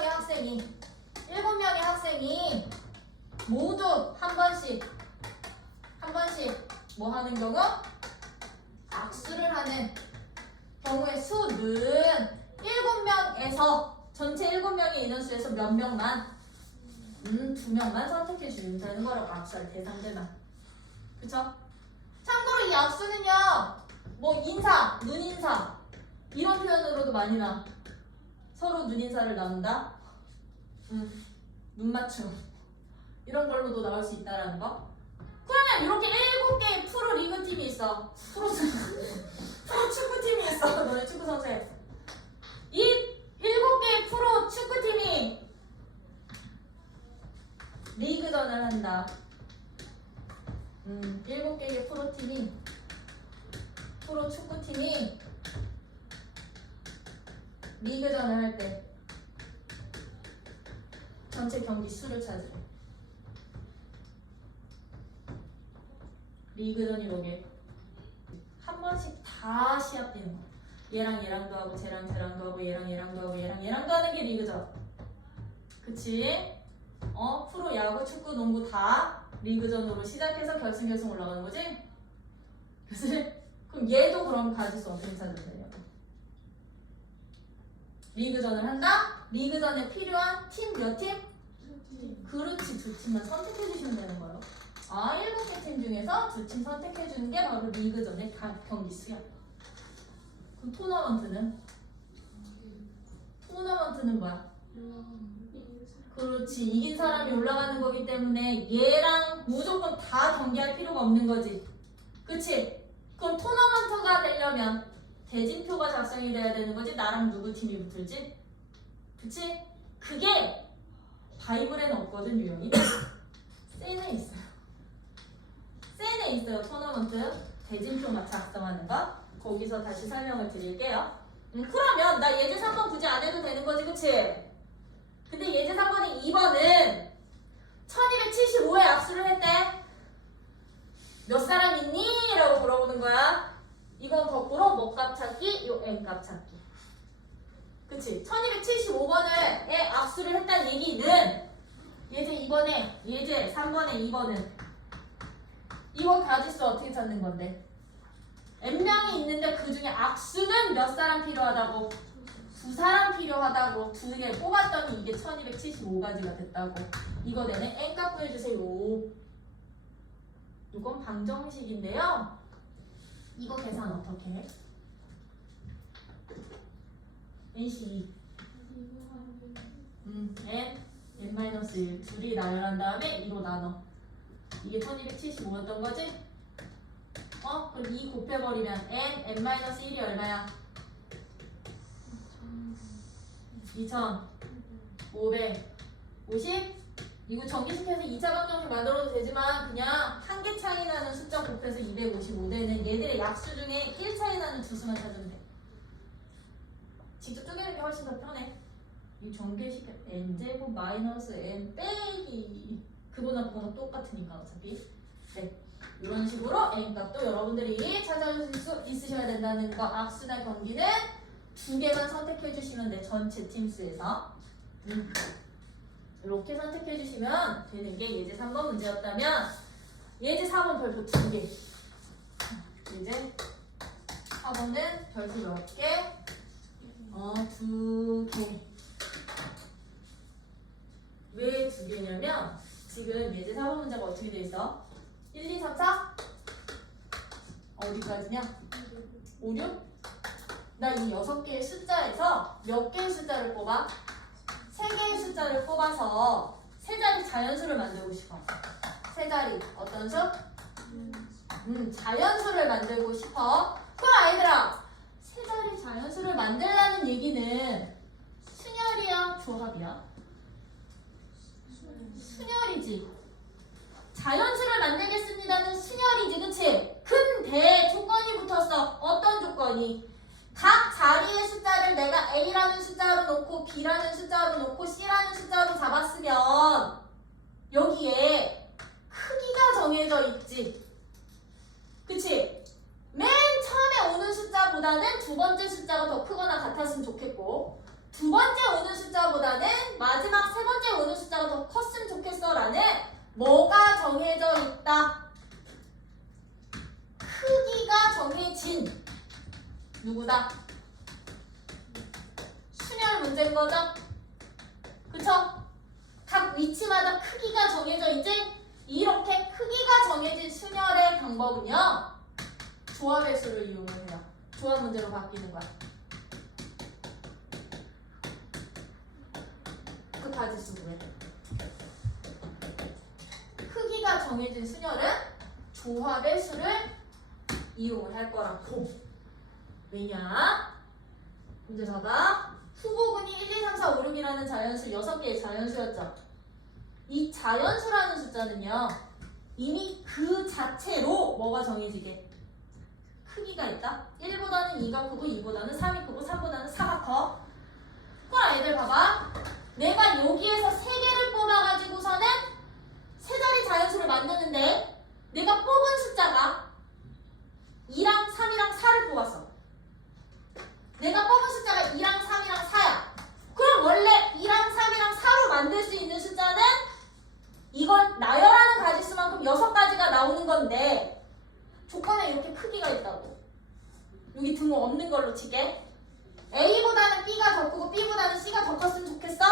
학생이 모두 한 번씩 뭐 하는 경우? 악수를 하는 경우의 수는 7명에서 전체 7명의 인원수에서 몇 명만? 2명만 선택해 주면 되는 거라고. 악수할 대상들만. 그쵸? 참고로 이 악수는요, 뭐 인사, 눈인사 이런 표현으로도 많이 나. 서로 눈인사를 나눈다. 눈맞춤 이런 걸로도 나올 수 있다라는 거. 그러면 이렇게 7개의 프로 리그 팀이 있어. 프로 축구팀이 있어. 너네 축구 선수에. 이 7개의 프로 축구팀이 리그전을 한다. 7개의 프로 축구팀이 리그전을 할 때 전체 경기 수를 찾으래. 리그전이 뭐게? 한 번씩 다 시합되는 거. 얘랑 얘랑도 하고 쟤랑 쟤랑도 하고 얘랑 얘랑도 하고 얘랑 얘랑도 하는 게 리그전. 그치? 프로, 야구, 축구, 농구 다 리그전으로 시작해서 결승, 결승 올라가는 거지? 그치? 그럼 얘도 그럼 가지수 어떻게 찾으면 되냐고. 리그전을 한다? 리그전에 필요한 팀 몇 팀? 그렇지, 두 팀만 선택해 주시면 되는 거예요. 7개 팀 중에서 두 팀 선택해 주는 게 바로 리그전의 경기 수야. 그럼 토너먼트는? 토너먼트는 뭐야? 그렇지, 이긴 사람이 올라가는 거기 때문에 얘랑 무조건 다 경기할 필요가 없는 거지. 그치? 그럼 토너먼트가 되려면 대진표가 작성이 돼야 되는 거지. 나랑 누구 팀이 붙을지. 그치? 그게 바이블에는 없거든, 유형이. 셀에 있어요. 셀에 있어요, 토너먼트. 대진표만 작성하는 거. 거기서 다시 설명을 드릴게요. 그러면 나 예제 3번 굳이 안 해도 되는 거지, 그치? 근데 예제 3번이 2번은 1275에 압수를 했대. 몇 사람 있니? 라고 물어보는 거야. 이건 거꾸로 뭐값 찾기, 요 n값 찾기. 그치? 1275번에 압수를 했다는 얘기는 예제 2번에, 예제 3번에 2번은 이번 가지수 어떻게 찾는 건데? n명이 있는데 그 중에 악수는 몇 사람 필요하다고? 2사람 필요하다고 2개 뽑았더니 이게 1275가지가 됐다고. 이거 내내 n값 구해주세요. 이건 방정식인데요. 이거 계산 어떻게 해? nc n-1 둘이 나열한 다음에 2로 나눠. 이게 1275였던 거지? 그럼 2 곱해버리면 n-1이 얼마야? 2550? 이거 전기시켜서 2차 방정식 만들어도 되지만 그냥 한 개 차이 나는 숫자 곱해서 255되는 얘들의 약수 중에 1 차이 나는 두 수만 찾으면 돼. 직접 쪼개는 게 훨씬 더 편해. 이 전개시켜 n제곱 마이너스 n 빼기 그거나 똑같으니까 어차피. 네, 이런 식으로 n값도 여러분들이 찾아줄 수 있으셔야 된다는 거. 악수나 경기는 2개만 선택해 주시면 돼. 전체 팀수에서. 이렇게 선택해 주시면 되는 게 예제 3번 문제였다면 예제 4번 별표 2개. 예제 4번은 별표 몇 개? 2개. 왜 2개냐면 지금 예제 4번 문제가 어떻게 돼 있어? 1, 2, 3, 4? 어디까지냐? 5, 6? 나 이 6개의 숫자에서 몇 개의 숫자를 뽑아? 3개의 숫자를 뽑아서 세 자리 자연수를 만들고 싶어. 세 자리 어떤 수? 자연수를 만들고 싶어. 그럼 아이들아, 세 자리 자연수를 만들라는 얘기는 순열이야, 조합이야? 순열이지. 자연수를 만들겠습니다는 순열이지, 그치? 근데 조건이 붙었어. 어떤 조건이? 각 자리의 숫자를 내가 A라는 숫자로 놓고 B라는 숫자로 놓고 C라는 숫자로 잡았으면 여기에 크기가 정해져 있지. 그치? 맨 처음에 오는 숫자보다는 두 번째 숫자가 더 크거나 같았으면 좋겠고 두 번째 오는 숫자보다는 마지막 세 번째 오는 숫자가 더 컸으면 좋겠어 라는 뭐가 정해져 있다? 크기가 정해진 누구다? 순열 문제인 거죠? 그쵸? 각 위치마다 크기가 정해져 있지? 이렇게 크기가 정해진 순열의 방법은요 조합의 수를 이용을 해요. 조합 문제로 바뀌는 거야. 그 가지수 구해. 크기가 정해진 순열은 조합의 수를 이용을 할 거라고. 왜냐? 문제 봐봐. 후보군이 1, 2, 3, 4, 5, 6이라는 자연수 6개의 자연수였죠. 이 자연수라는 숫자는요. 이미 그 자체로 뭐가 정해지게? 크기가 있다. 1보다는 2가 크고 2보다는 3이 크고 3보다는 4가 커. 그럼 아이들 봐봐. 내가 여기에서 3개를 뽑아가지고서는 세 자리 자연수를 만드는데 내가 뽑은 숫자가 칠게. A보다는 B가 더 크고 B보다는 C가 더 컸으면 좋겠어?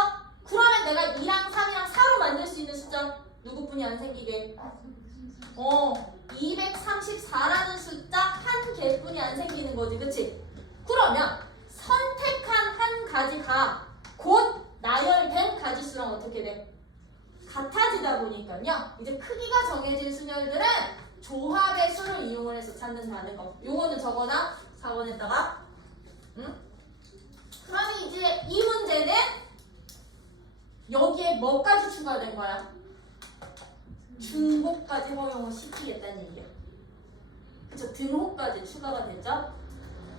그러면 내가 2랑 3이랑 4로 만들 수 있는 숫자 누구뿐이 안 생기게? 234라는 숫자 한 개뿐이 안 생기는 거지, 그치? 그러면 선택한 한 가지가 곧 나열된 가지수랑 어떻게 돼? 같아지다 보니까요. 이제 크기가 정해진 순열들은 조합의 수를 이용을 해서 찾는다는 거. 요거는 적어놔. 4번에다가. 응? 그러면 이제 이 문제는 여기에 뭐까지 추가된 거야? 중복까지 허용을 시키겠다는 얘기야. 그쵸? 등호까지 추가가 됐죠?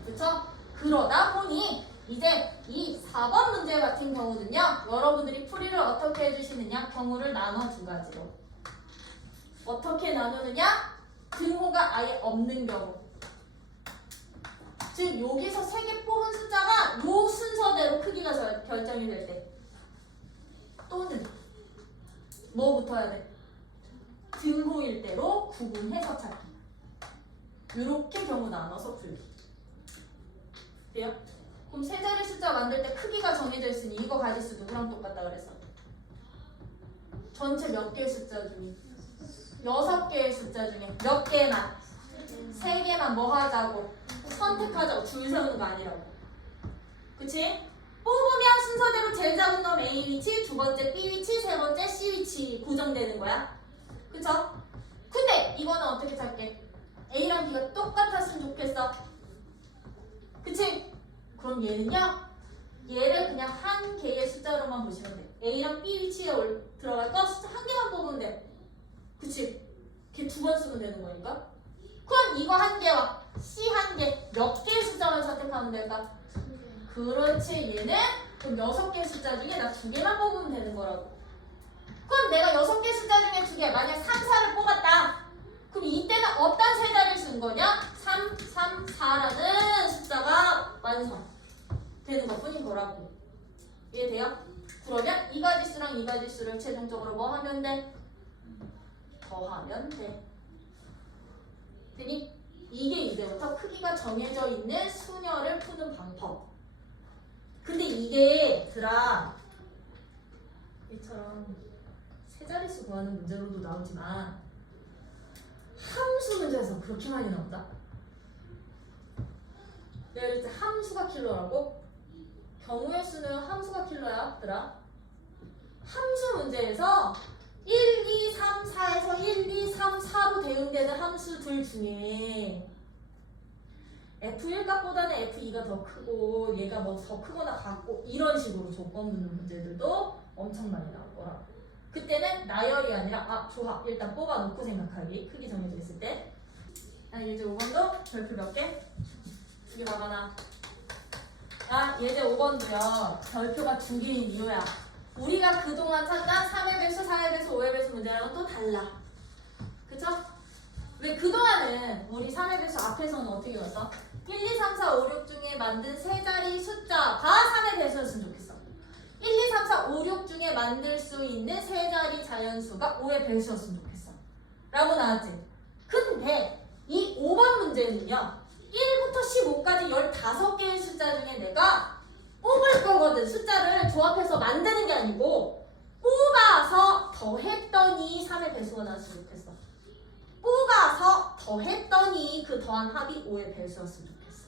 그쵸? 그러다 보니 이제 이 4번 문제 같은 경우는요. 여러분들이 풀이를 어떻게 해주시느냐? 경우를 나눠 두 가지로. 어떻게 나누느냐? 등호가 아예 없는 경우. 즉 여기서 3개 뽑은 숫자가 요 순서대로 크기가 결정이 될 때. 또는 뭐 붙어야 돼? 등호일 대로 구분해서 찾기. 이렇게 경우 나눠서 풀기. 돼요? 그럼 세 자리 숫자 만들 때 크기가 정해져 있으니 이거 가지수 누구랑 똑같다 그랬어? 전체 몇 개의 숫자 중에? 6개의 숫자 중에 몇 개만? 3개만 뭐 하자고? 선택하자고. 줄 세우는 거 아니라고. 그치? 뽑으면 순서대로 제일 작은 놈 A 위치, 두 번째 B 위치, 세 번째 C 위치 고정되는 거야. 그쵸? 근데 이거는 어떻게 찾게? A랑 B가 똑같았으면 좋겠어. 그치? 그럼 얘는요? 얘를 그냥 한 개의 숫자로만 보시면 돼. A랑 B 위치에 들어갈 거 숫자 한 개만 뽑으면 돼. 그치? 걔 두 번 쓰면 되는 거니까. 그럼 이거 한 개와 C 한 개, 몇 개의 숫자만 선택하면 될까? 그렇지. 얘는 그럼 6개의 숫자 중에 나 2개만 뽑으면 되는 거라고. 그럼 내가 6개 숫자 중에 2개, 만약 3, 4를 뽑았다. 그럼 이때는 어떤 세 자리를 쓴 거냐? 3, 3, 4라는 숫자가 완성되는 것 뿐인 거라고. 이해돼요? 그러면 이 가지수랑 이 가지수를 최종적으로 뭐 하면 돼? 더하면 돼. 되니? 이게 이제부터 크기가 정해져 있는 수열을 푸는 방법. 근데 이게 이처럼 세 자릿수 구하는 문제로도 나오지만 함수 문제에서 그렇게 많이 나온다. 내가 이제 함수가 킬러라고? 경우의 수는 함수가 킬러야, 함수 문제에서 1, 2, 3, 4에서 1, 2, 3, 4로 대응되는 함수들 중에 F1 값보다는 F2가 더 크고 얘가 뭐 더 크거나 같고 이런 식으로 조건 묻는 문제들도 엄청 많이 나올 거라. 그때는 나열이 아니라 조합 일단 뽑아놓고 생각하기. 크기 정해져 있을 때. 예제 5번도 별표 몇 개? 2개 박아놔. 예제 5번도요 별표가 2개인 이유야. 우리가 그동안 찾던 3의 배수, 4의 배수, 5의 배수 문제랑은 또 달라. 그쵸? 왜 그동안은 우리 3의 배수 앞에서는 어떻게 봤어? 1, 2, 3, 4, 5, 6 중에 만든 세 자리 숫자가 3의 배수였으면 좋겠어. 1, 2, 3, 4, 5, 6 중에 만들 수 있는 세 자리 자연수가 5의 배수였으면 좋겠어. 라고 나왔지? 근데 이 5번 문제는요. 1부터 15까지 15개의 숫자 중에 내가 뽑을 거거든. 숫자를 조합해서 만드는 게 아니고 뽑아서 더했더니 3의 배수가 나왔으면 좋겠어. 뽑아서 더했더니 그 더한 합이 5의 배수였으면 좋겠어.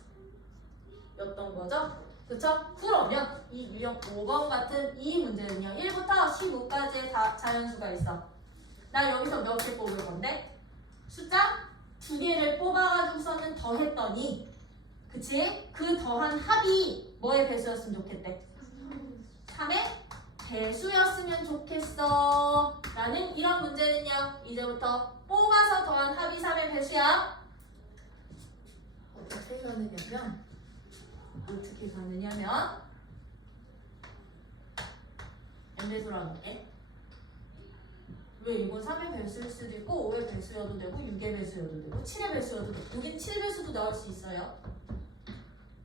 였던 거죠? 그쵸? 그러면 이 유형 5번 같은 이 문제는요. 1부터 15까지의 자연수가 있어. 나 여기서 몇 개 뽑을 건데? 숫자 2개를 뽑아가지고서는 더했더니 그치? 그 더한 합이 뭐의 배수였으면 좋겠대? 3의 배수였으면 좋겠어. 라는 이런 문제는요. 이제부터 뽑아서 더한 합이 3의 배수야. 어떻게 가느냐면 n배수라는 게 왜 이건 3의 배수일 수도 있고 5의 배수여도 되고 6의 배수여도 되고 7의 배수여도 되고 여긴 7배수도 나올 수 있어요.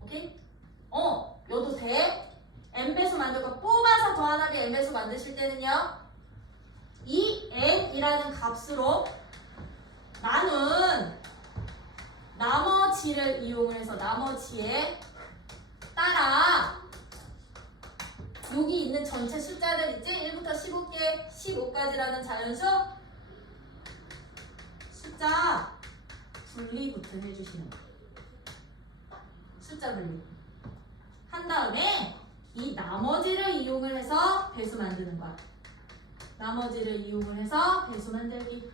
오케이? 여도 돼. n배수 만들 거 뽑아서 더한 합이 n배수 만드실 때는요. 이 n이라는 값으로 나눈 나머지를 이용을 해서 나머지에 따라 여기 있는 전체 숫자들 있지? 1부터 15개, 15까지라는 자연수 숫자 분리부터 해주시는 거예요. 숫자 분리 한 다음에 이 나머지를 이용을 해서 배수 만드는 거야. 나머지를 이용을 해서 배수 만들기.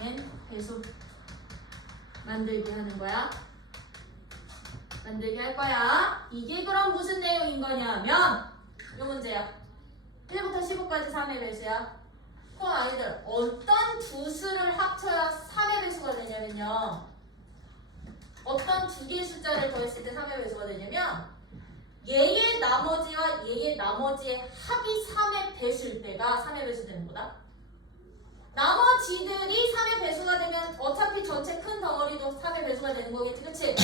n 배수 만들기 하는 거야. 만들기 할 거야. 이게 그럼 무슨 내용인 거냐면 이 문제야. 1부터 15까지 3의 배수야. 그럼 아이들 어떤 두 수를 합쳐야 3의 배수가 되냐면요. 어떤 두 개의 숫자를 더했을 때 3의 배수가 되냐면 얘의 나머지와 얘의 나머지의 합이 3의 배수일 때가 3의 배수 되는 거다. 나머지들이 3의 배수가 되면 어차피 전체 큰 덩어리도 3의 배수가 되는 거겠지, 그치?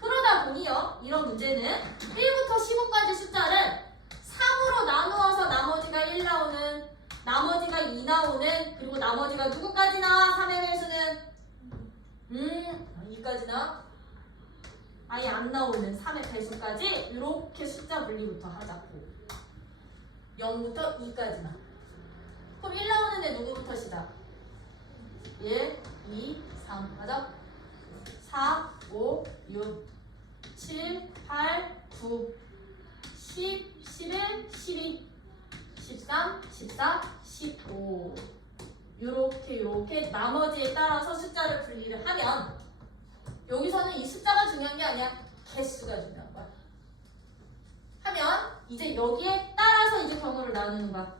그러다 보니요, 이런 문제는 1부터 15까지 숫자를 3으로 나누어서 나머지가 1 나오는, 나머지가 2 나오는, 그리고 나머지가 누구까지 나와? 3의 배수는 2까지 나와? 아예 안 나오는 3의 배수까지 이렇게 숫자 분리부터 하자고. 0부터 2까지 나. 그럼 1 나오는 애 누구부터 시작? 1, 2, 3 맞아? 4, 5, 6, 7, 8, 9, 10, 11, 12, 13, 14, 15 요렇게 나머지에 따라서 숫자를 분리를 하면 여기서는 이 숫자가 중요한 게 아니야. 개수가 중요한 거야. 하면 이제 여기에 따라서 이제 경우를 나누는 거야.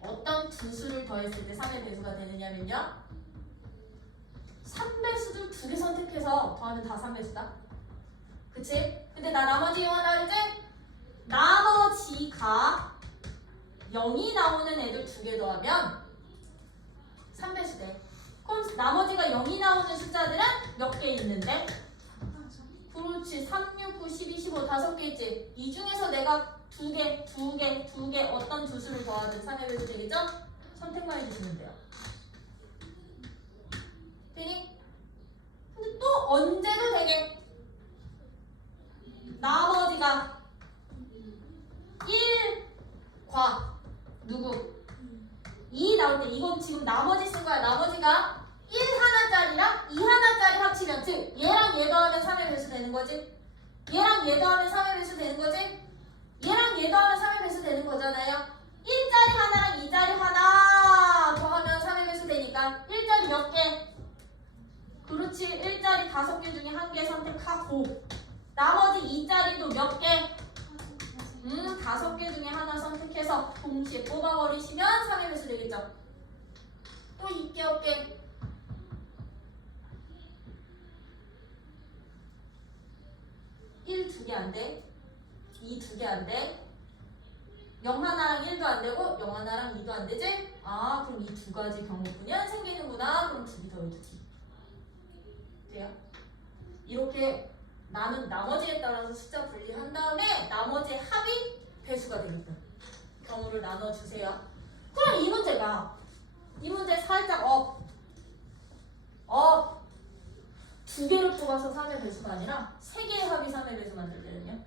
어떤 두 수를 더했을 때 3의 배수가 되느냐면요. 3배수도 2개 선택해서 더하면 다 3배수다. 그치? 근데 나 나머지 이용한다 그랬지? 나머지가 0이 나오는 애들 2개 더하면 3배수 돼. 그럼 나머지가 0이 나오는 숫자들은 몇 개 있는데? 그렇지. 3, 6, 9, 12, 15 5개 있지? 이 중에서 내가 2개 어떤 두 수를 더하든 3의 배수 되겠죠? 선택만 해주시면 돼요. 되니? 근데 또 언제도 되게 나머지가 1과 누구? 2 나올 때 이건 지금 나머지 쓴 거야. 나머지가 1 하나짜리랑 2 하나짜리 합치면 즉 얘랑 얘 더하면 3의 배수 되는 거지. 얘랑 얘 더하면 3의 배수 되는 거지. 얘랑 얘 더하면 3의 배수 되는 거잖아요. 1짜리 하나랑 2짜리 하나 더하면 3의 배수 되니까 1짜리 몇 개? 그렇지. 1짜리 5개 중에 1개 선택하고 나머지 2짜리도 몇 개? 5개 중에 하나 선택해서 동시에 뽑아버리시면 3의 배수 되겠죠. 또 있게 없게? 1 2개 안 돼. 2 2개 안 돼. 0 하나랑 1도 안 되고 0 하나랑 2도 안 되지? 아 그럼 이 두 가지 경우뿐이야 생기는구나. 그럼 2개 더해주기. 돼요? 이렇게 나는 나머지에 따라서 숫자 분리한 다음에 나머지의 합이 배수가 되니까 경우를 나눠주세요. 그럼 이 문제 살짝 두 개를 뽑아서 3의 배수가 아니라 3개의 합이 3의 배수 만들 때는요.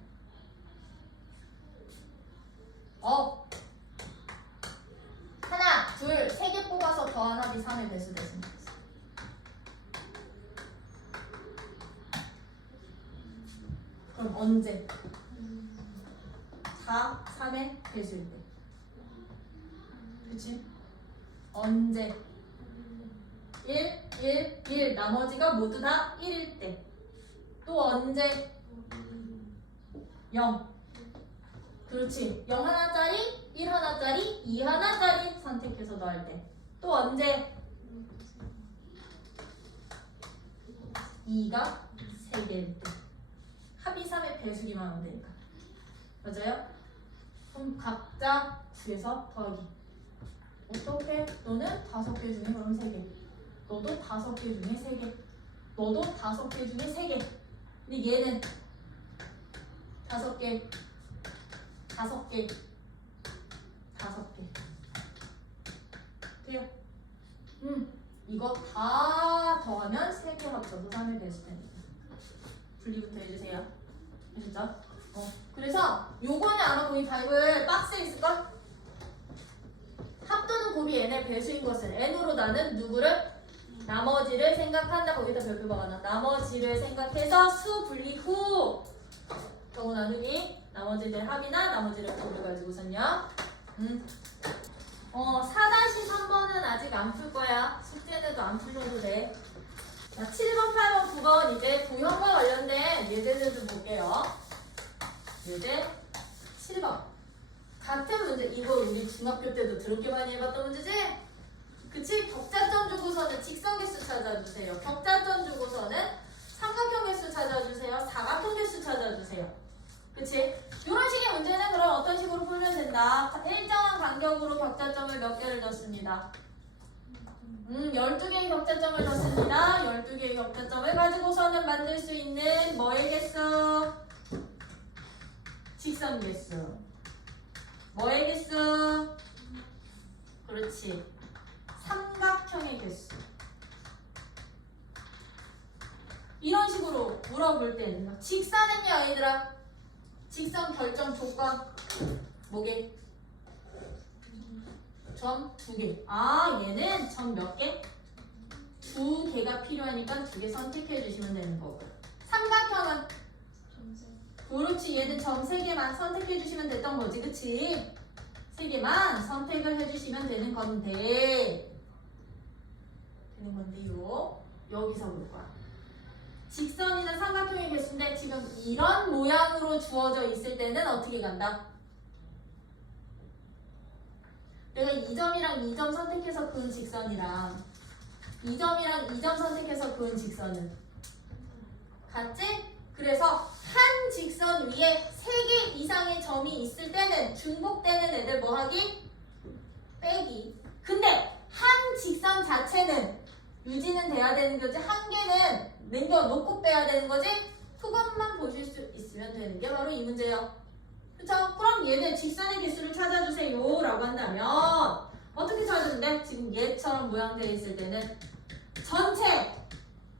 하나, 둘, 3개 뽑아서 더한 합이 3의 배수 됐습니다. 그럼 언제? 4, 3의 배수일 때. 그치? 언제? 1 나머지가 모두 다 1일 때. 또 언제? 0 그렇지. 0 하나짜리, 1 하나짜리, 2 하나짜리 선택해서 넣을 때. 또 언제? 2가 3개일 때. 합이 3의 배수기만 하면 되니까. 맞아요? 그럼 각자 뒤에서 더하기. 어떻게? 너는 5개 중에 그럼 3개. 너도 5개 중에 3개. 너도 5개 중에 3개. 근데 얘는 5개. 5개. 돼요? 이거 다 더하면 3개 합쳐서 3의 배수 됩니다. 분리부터 해주세요. 아셨죠? 그래서 요거는 아마 거기 바이블 박스에 있을걸? 합도는 곱이 n의 배수인 것은 n으로 나는 누구를? 나머지를 생각한다. 거기다 별표 박아놔. 나머지를 생각해서 수 분리 후 정우 나누기 나머지들 합이나 나머지를 곱을 가지고선요. 4-3번은 아직 안 풀 거야. 숙제는 안 풀려도 돼. 자, 7번, 8번, 9번 이제 도형과 관련된 예제들 좀 볼게요. 예제 7번. 같은 문제. 이거 우리 중학교 때도 더럽게 많이 해봤던 문제지? 그치? 격자점 주고서는 직선 개수 찾아주세요. 격자점 주고서는 삼각형 개수 찾아주세요. 사각형 개수 찾아주세요. 그치? 이런 식의 문제는 그럼 어떤 식으로 풀면 된다? 일정한 간격으로 격자점을 몇 개를 넣습니다. 12개의 격자점을 넣습니다. 12개의 격자점을 가지고서는 만들 수 있는 뭐의 개수? 직선 개수. 뭐의 개수? 그렇지. 삼각형의 개수. 이런 식으로 물어볼 때는 직선은요, 얘들아. 직선 결정 조건 뭐게? 점 2개. 얘는 점 몇 개? 2개가 필요하니까 2개 선택해 주시면 되는 거고. 삼각형은 그렇지. 얘는 점 3개만 선택해 주시면 됐던 거지. 그치? 3개만 선택을 해주시면 되는 건데요. 여기서 볼 거야. 직선이나 삼각형의 개수인데 지금 이런 모양으로 주어져 있을 때는 어떻게 간다? 내가 2점이랑 2점 선택해서 그은 직선이랑 2점이랑 2점 선택해서 그은 직선은 같지? 그래서 한 직선 위에 3개 이상의 점이 있을 때는 중복되는 애들 뭐하기? 빼기. 근데 한 직선 자체는 유지는 돼야 되는 거지. 한 개는 남겨놓고 빼야 되는 거지. 그것만 보실 수 있으면 되는 게 바로 이 문제예요. 그쵸? 그럼 얘는 직선의 개수를 찾아주세요 라고 한다면 어떻게 찾아주는데? 지금 얘처럼 모양되어 있을 때는 전체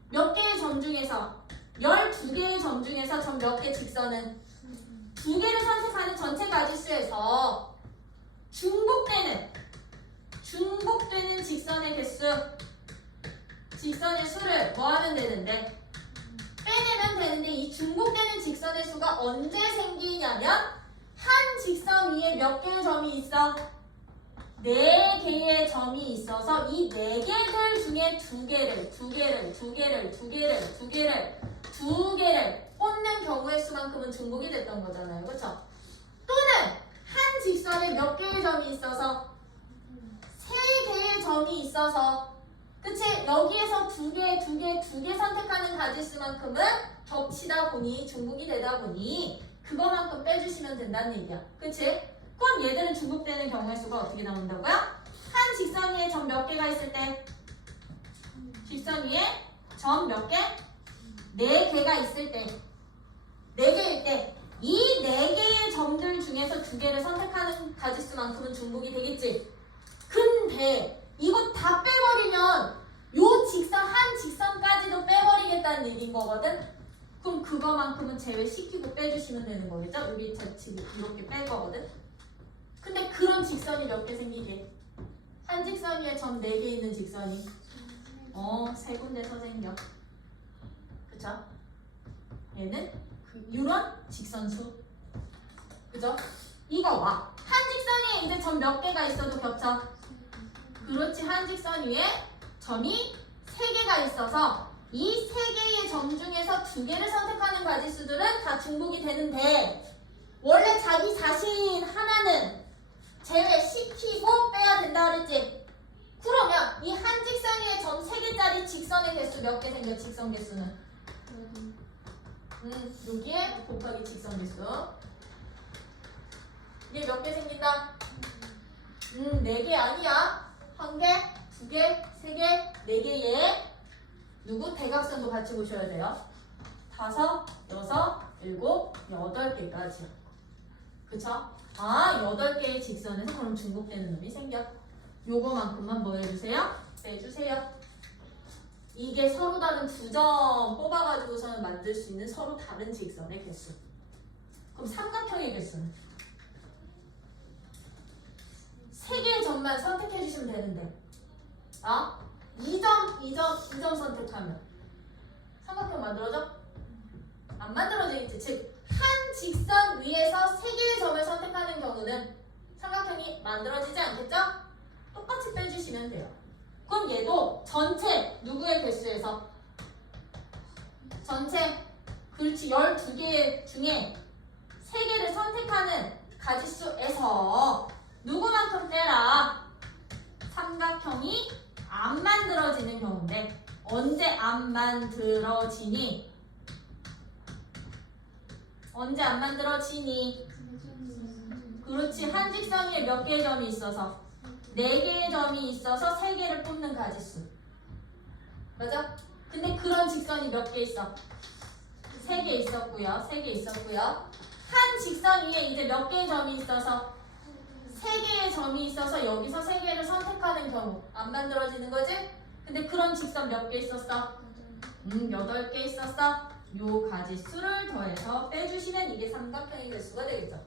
몇 개의 점 중에서 12개의 점 중에서 점 몇 개 직선은 2개를 선택하는 전체 가지수에서 중복되는 직선의 개수, 직선의 수를 뭐 하면 되는데? 빼내면 되는데 이 중복되는 직선의 수가 언제 생기냐면 한 직선 위에 몇 개의 점이 있어? 4개의 점이 있어서 이 4개들 중에 2개를 꽂는 경우의 수만큼은 중복이 됐던 거잖아요. 그렇죠? 또는 한 직선에 몇 개의 점이 있어서 3개의 점이 있어서 그치? 여기에서 2개 선택하는 가지수만큼은 겹치다 보니 중복이 되다 보니 그거만큼 빼주시면 된다는 얘기야. 그치? 그럼 얘들은 중복되는 경우의 수가 어떻게 나온다고요? 한 직선 위에 점 몇 개가 있을 때 직선 위에 점 몇 개? 4개가 있을 때 4개일 때 이 4개의 점들 중에서 2개를 선택하는 가지수만큼은 중복이 되겠지. 근데 이거 다 빼버리면 요 직선 한 직선까지도 빼버리겠다는 얘기인 거거든. 그럼 그거만큼은 제외시키고 빼주시면 되는 거겠죠? 우리 지금 이렇게 뺄 거거든. 근데 그런 직선이 몇 개 생기게? 한 직선 위에 점 4개 있는 직선이 3군데서 생겨. 그쵸? 얘는 이런 직선수. 그죠? 이거와 한 직선 위에 이제 점 몇 개가 있어도 겹쳐. 그렇지. 한 직선 위에 점이 3개가 있어서 이 3개의 점 중에서 2개를 선택하는 가지수들은 다 중복이 되는데 원래 자기 자신 하나는 제외시키고 빼야 된다 그랬지? 그러면 이 한 직선 위에 점 3개짜리 직선의 개수 몇 개 생겨? 직선 개수는? 여기에 곱하기 직선 개수. 이게 몇 개 생긴다? 4개 아니야. 1개, 2개, 3개, 4개에 누구? 대각선도 같이 보셔야 돼요. 5, 6, 7, 8개까지. 그쵸? 8개의 직선에서 그럼 중복되는 놈이 생겨. 요거만큼만 뭐 해주세요? 빼주세요. 이게 서로 다른 두 점 뽑아가지고서는 만들 수 있는 서로 다른 직선의 개수. 그럼 삼각형의 개수는 세 개의 점만 선택해 주시면 되는데, 아, 2점 선택하면 삼각형 만들어져? 안 만들어지겠지. 즉, 한 직선 위에서 세 개의 점을 선택하는 경우는 삼각형이 만들어지지 않겠죠? 똑같이 빼주시면 돼요. 그럼 얘도 전체 누구의 개수에서? 전체 그렇지 12개 중에 3개를 선택하는 가지수에서 누구만큼 빼라? 삼각형이 안 만들어지는 경우인데 언제 안 만들어지니? 언제 안 만들어지니? 그렇지. 한 직선 위에 몇 개의 점이 있어서? 4개의 점이 있어서 3개를 뽑는 가지수. 맞아? 근데 그런 직선이 몇 개 있어? 3개 있었고요. 3개 있었고요. 한 직선 위에 이제 몇 개의 점이 있어서 3개의 점이 있어서 여기서 3개를 선택하는 경우 안 만들어지는 거지? 근데 그런 직선 몇 개 있었어? 8개 있었어. 요 가지수를 더해서 빼주시면 이게 삼각형의 개수가 되겠죠.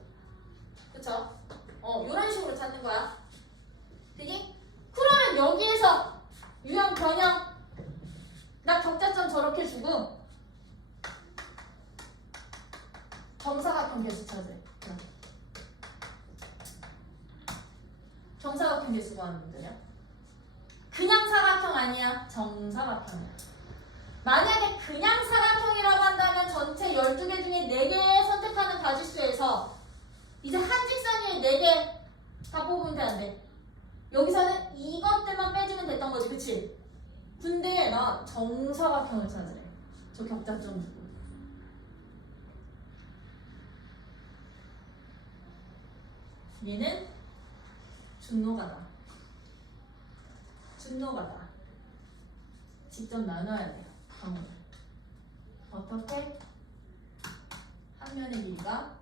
그쵸? 요런 식으로 찾는 거야. 되니? 그러면 여기에서 유형 변형 나 격자점 저렇게 주고 정사각형 개수 찾으래. 정사각형 개수 구하는 문제냐? 그냥 사각형 아니야. 정사각형이야. 만약에 그냥 사각형이라고 한다면 전체 12개 중에 4개 선택하는 가지수에서 이제 한 직선 위에 4개 다 뽑으면 돼, 안 돼? 여기서는 이것들만 빼주면 됐던 거지, 그치? 근데 나 정사각형을 찾으래. 저 격자점 주고. 얘는 준노가다. 준노가다. 직접 나눠야 돼요. 어떻게? 한 면의 길이가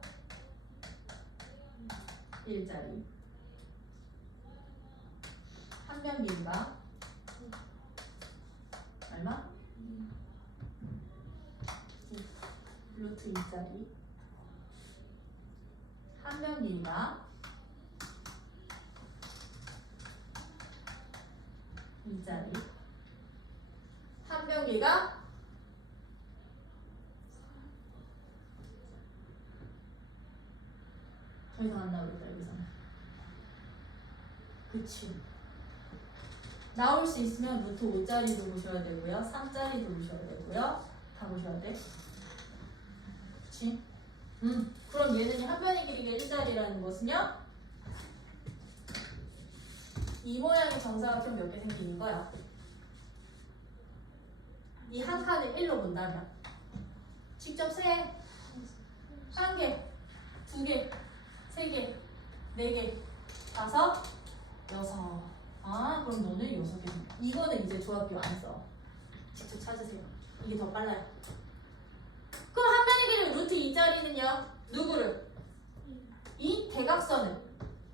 1짜리, 한 면 길이가 얼마? 루트 2짜리, 한 면 길이가 2짜리, 한 면 길이가 더 이상 안 나오겠다, 여기서는. 그치. 나올 수 있으면 루트 5짜리도 보셔야 되고요. 3짜리도 보셔야 되고요. 다 보셔야 돼. 그치? 그럼 얘는 한 변의 길이가 1짜리라는 것은요? 이 모양의 정사각형 몇 개 생기는 거야? 이 한 칸을 1로 본다면 직접 세. 1개, 2개, 3개, 4개, 5, 6. 아, 그럼 너는 6개. 이거는 이제 조합표 안 써. 직접 찾으세요. 이게 더 빨라요. 그럼 한 변의 길이 루트 2짜리는요? 누구를? 이 대각선을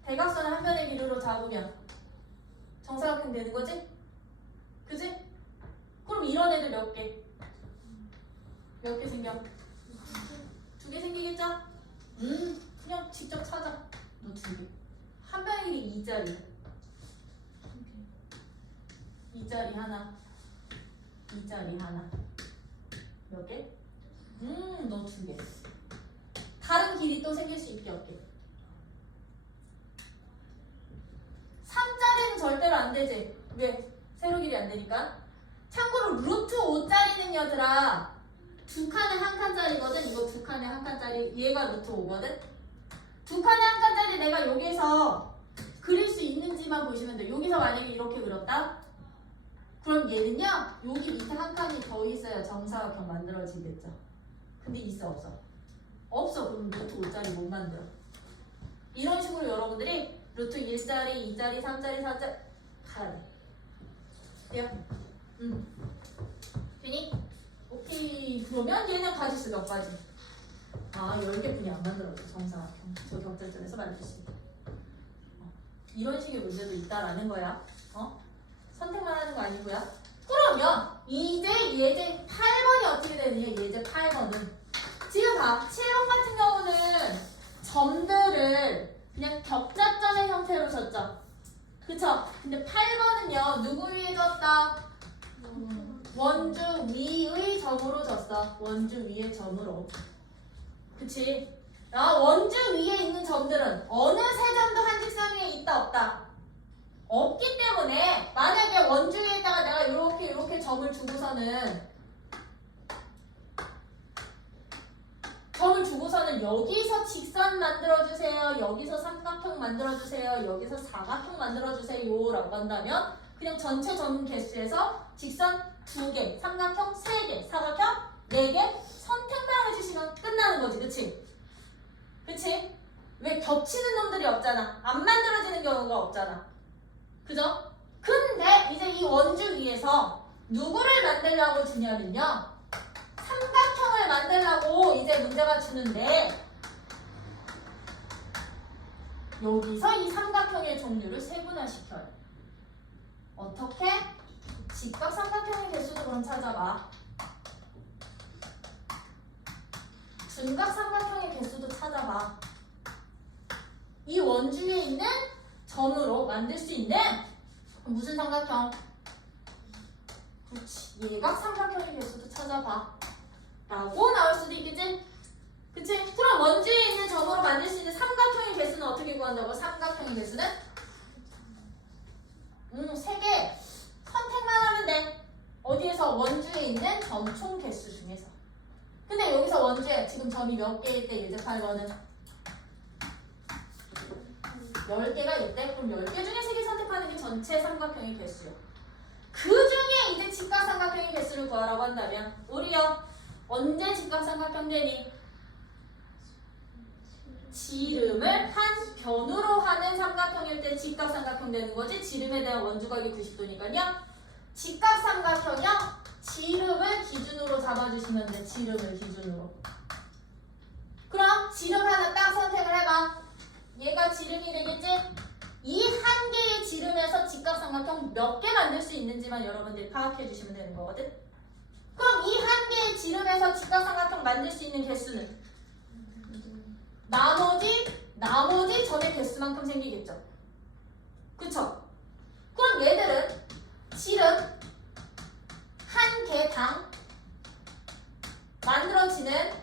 한 변의 길이로 잡으면 정사각형 되는 거지? 그지? 그럼 이런 애들 몇 개? 몇 개 생겨? 2개 생기겠죠? 그냥 직접 찾아. 너 2개. 한 변의 길이 2짜리. 2짜리 하나. 2짜리 하나. 몇 개? 너 2개. 다른 길이 또 생길 수 있게 없게. 3짜리는 절대로 안 되지. 왜? 세로 길이 안 되니까. 참고로 루트 5짜리는 얘들아 2칸에 한 칸짜리거든. 이거 2칸에 한 칸짜리. 얘가 루트 5거든. 2칸에 한 칸짜리 내가 여기서 그릴 수 있는지만 보시면 돼. 여기서 만약에 이렇게 그렸다? 그럼 얘는요. 여기 밑에 한 칸이 더 있어야 정사각형 만들어지겠죠. 근데 있어 없어? 없어. 그럼 루트 5짜리 못 만들어. 이런 식으로 여러분들이 루트 1짜리, 2짜리, 3짜리, 4짜리 가야 돼. 돼요? 되니? 오케이. 그러면 얘는 가지수 몇 가지? 아, 10개뿐이 안 만들어져. 정사각형. 저 격자점에서 만들 수 있다. 이런 식의 문제도 있다라는 거야. 선택만 하는 거 아니고요. 그러면 이제 예제 8번이 어떻게 되니? 예제 8번은 지금 봐. 7번 같은 경우는 점들을 그냥 격자점의 형태로 줬죠. 그쵸? 근데 8번은요. 누구 위에 줬다? 원주 위의 점으로 줬어. 원주 위의 점으로. 그치? 원주 위에 있는 점들은 어느 세 점도 한 직선 위에 있다 없다? 없기 때문에 만약에 원주 위에다가 내가 이렇게 점을 주고서는 여기서 직선 만들어주세요. 여기서 삼각형 만들어주세요. 여기서 사각형 만들어주세요. 라고 한다면 그냥 전체 점 개수에서 직선 2개, 삼각형 3개, 사각형 4개 선택만 해주시면 끝나는 거지. 그치? 그치? 왜 겹치는 놈들이 없잖아. 안 만들어지는 경우가 없잖아. 그죠? 근데 이제 이 원주 위에서 누구를 만들려고 주냐면요. 삼각형을 만들려고 이제 문제가 주는데 여기서 이 삼각형의 종류를 세분화시켜요. 어떻게? 직각삼각형의 개수도 그럼 찾아봐. 중각삼각형의 개수도 찾아봐. 이 원주에 있는 점으로 만들 수 있는 무슨 삼각형? 그렇지. 예각삼각형의 개수도 찾아봐. 라고 나올 수도 있겠지? 그치? 그럼 원주에 있는 점으로 만들 수 있는 삼각형의 개수는 어떻게 구한다고? 삼각형의 개수는? 3개 선택만 하면 돼. 어디에서? 원주에 있는 점 총 개수 중에서. 근데 여기서 원주에 지금 점이 몇 개일 때 예제 8번은? 10개가 있대? 그럼 10개 중에 3개 선택하는 게 전체 삼각형의 개수요. 그 중에 이제 직각삼각형의 개수를 구하라고 한다면 우리요 언제 직각삼각형 되니? 지름을 한 변으로 하는 삼각형일 때 직각삼각형 되는 거지. 지름에 대한 원주각이 90도니까요. 직각삼각형이요. 지름을 기준으로 잡아주시면 돼. 지름을 기준으로. 그럼 지름 하나 딱 선택을 해봐. 얘가 지름이 되겠지? 이 한 개의 지름에서 직각삼각형 몇 개 만들 수 있는지만 여러분들이 파악해 주시면 되는 거거든. 그럼 이 한 개의 지름에서 직각삼각형 만들 수 있는 개수는 나머지 점의 개수만큼 생기겠죠. 그쵸? 그럼 얘들은 지름 한 개당 만들어지는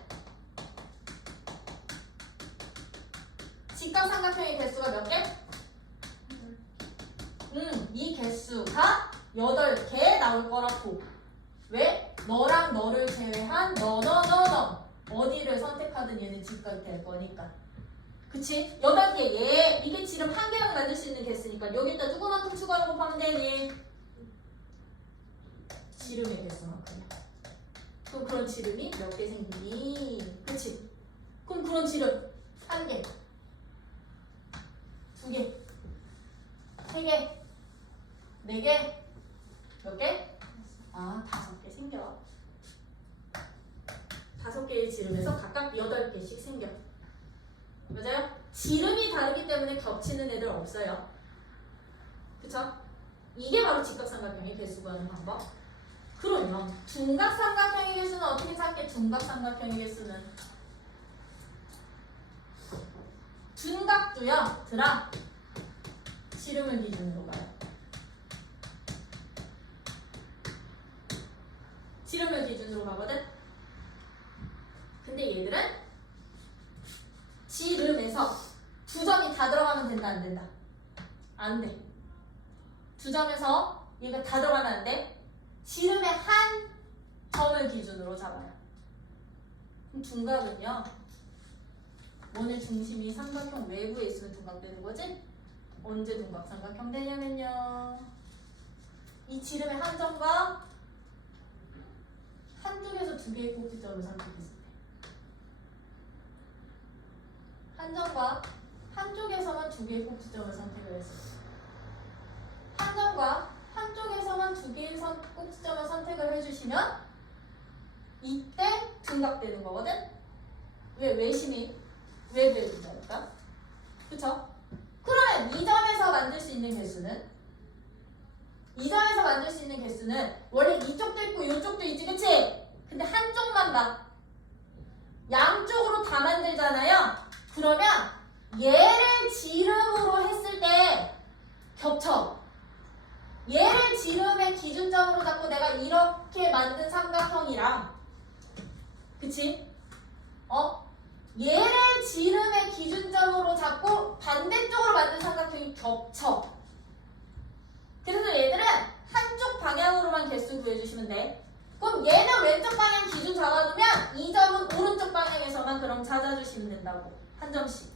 직각삼각형의 개수가 몇 개? 이 개수가 8개 나올 거라고. 왜? 너랑 너를 제외한 너 어디를 선택하든 얘는 직각이 될 거니까. 그치? 8개 얘 이게 지름 한 개랑 만들 수 있는 개수니까 여기다 누구만큼 추가로 곱하면 되니? 지름의 개수만큼이야. 그럼 그런 지름이 몇 개 생기니? 그치? 그럼 그런 지름 1개 2개 3개 4개 몇 개? 5개 생겨. 5개의 지름에서 각각 8개씩 생겨. 맞아요? 지름이 다르기 때문에 겹치는 애들 없어요. 그쵸? 이게 바로 직각삼각형의 개수 구하는 방법. 그러면 둔각삼각형의 개수는 어떻게 찾게? 둔각삼각형의 개수는 둔각도요. 들아 지름을 기준으로 가요. 지름을 기준으로 가거든. 근데 얘들은 지름에서 2점이 다 들어가면 된다 안 된다? 안 돼. 2점에서 얘가 다 들어가면 안 돼. 지름의 한 점을 기준으로 잡아요. 그럼 둔각은요. 원의 중심이 삼각형 외부에 있으면 둔각 되는 거지? 언제 둔각 삼각형 되냐면요. 이 지름의 한 점과 한쪽에서 2개의 꼭지점을 선택했을 때. 한 점과 한쪽에서만 2개의 꼭지점을 선택을 했을 때. 한 점과 한쪽에서만 2개의 꼭지점을 선택을 해주시면 이때 둔각되는 거거든? 왜 외심이? 외부에 둔다니까? 그쵸? 그러면 이 점에서 만들 수 있는 개수는 이 점에서 만들 수 있는 개수는 원래 이쪽도 있고 이쪽도 있지, 그치? 근데 한쪽만 봐. 양쪽으로 다 만들잖아요. 그러면 얘를 지름으로 했을 때 겹쳐. 얘를 지름의 기준점으로 잡고 내가 이렇게 만든 삼각형이랑, 그치? 얘를 지름의 기준점으로 잡고 반대쪽으로 만든 삼각형이 겹쳐. 그래서 얘들은 한쪽 방향으로만 개수 구해주시면 돼. 그럼 얘는 왼쪽 방향 기준 잡아두면 이 점은 오른쪽 방향에서만 그럼 찾아주시면 된다고. 한 점씩.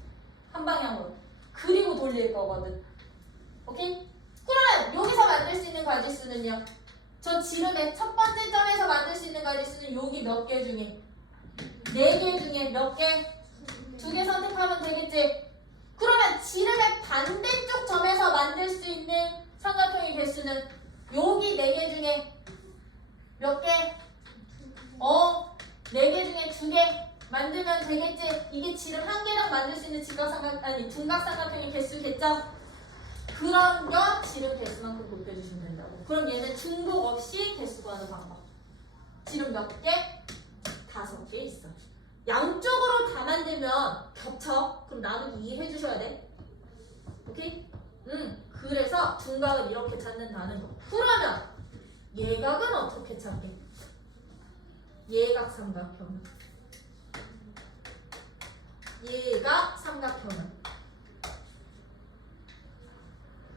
한 방향으로. 그리고 돌릴 거거든. 오케이? 그러면 여기서 만들 수 있는 가지수는요? 저 지름의 첫 번째 점에서 만들 수 있는 가지수는 여기 몇 개 중에? 4개 중에 몇 개? 2개 선택하면 되겠지? 그러면 지름의 반대쪽 점에서 만들 수 있는 삼각형의 개수는 여기 4개 중에 몇 개? 4개 중에 2개 만들면 되겠지? 이게 지름 한 개당 만들 수 있는 둔각삼각형의 개수겠죠? 그런 거 지름 개수만큼 곱해주시면 된다고. 그럼 얘는 중복 없이 개수 구하는 방법. 지름 몇 개? 5개 있어. 양쪽으로 다 만들면 겹쳐. 그럼 나누기 2 해주셔야 돼. 오케이? 그래서 둔각을 이렇게 찾는다는 거. 그러면 예각은 어떻게 찾게? 예각 삼각형은? 예각 삼각형은?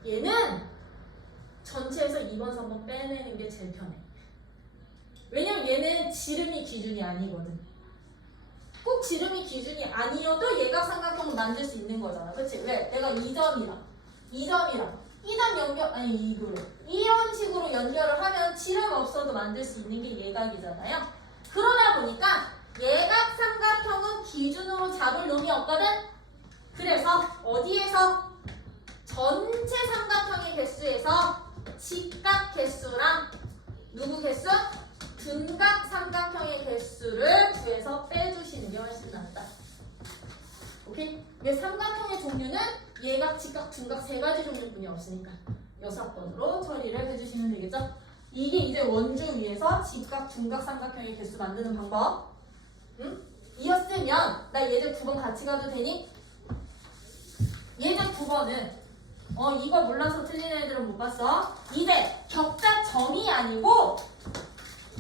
얘는 전체에서 2번, 3번 빼내는 게 제일 편해. 왜냐면 얘는 지름이 기준이 아니거든. 꼭 지름이 기준이 아니어도 예각 삼각형을 만들 수 있는 거잖아. 그치? 왜? 내가 이 점이랑 이 점 연결, 이런 식으로 연결을 하면 지름 없어도 만들 수 있는 게 예각이잖아요. 그러다 보니까 예각 삼각형은 기준으로 잡을 놈이 없거든? 그래서 어디에서? 전체 삼각형의 개수에서 직각 개수랑 누구 개수? 둔각 삼각형의 개수를 구해서 빼주시는 게 훨씬 낫다. 오케이? 왜 삼각형의 종류는 예각, 직각, 둔각 3가지 종류뿐이 없으니까 6번으로 처리를 해주시면 되겠죠? 이게 이제 원주 위에서 직각, 둔각 삼각형의 개수 만드는 방법. 이었으면 나 예제 9번 같이 가도 되니? 예제 9번은 이거 몰라서 틀린 애들은 못 봤어. 이제 격자점이 아니고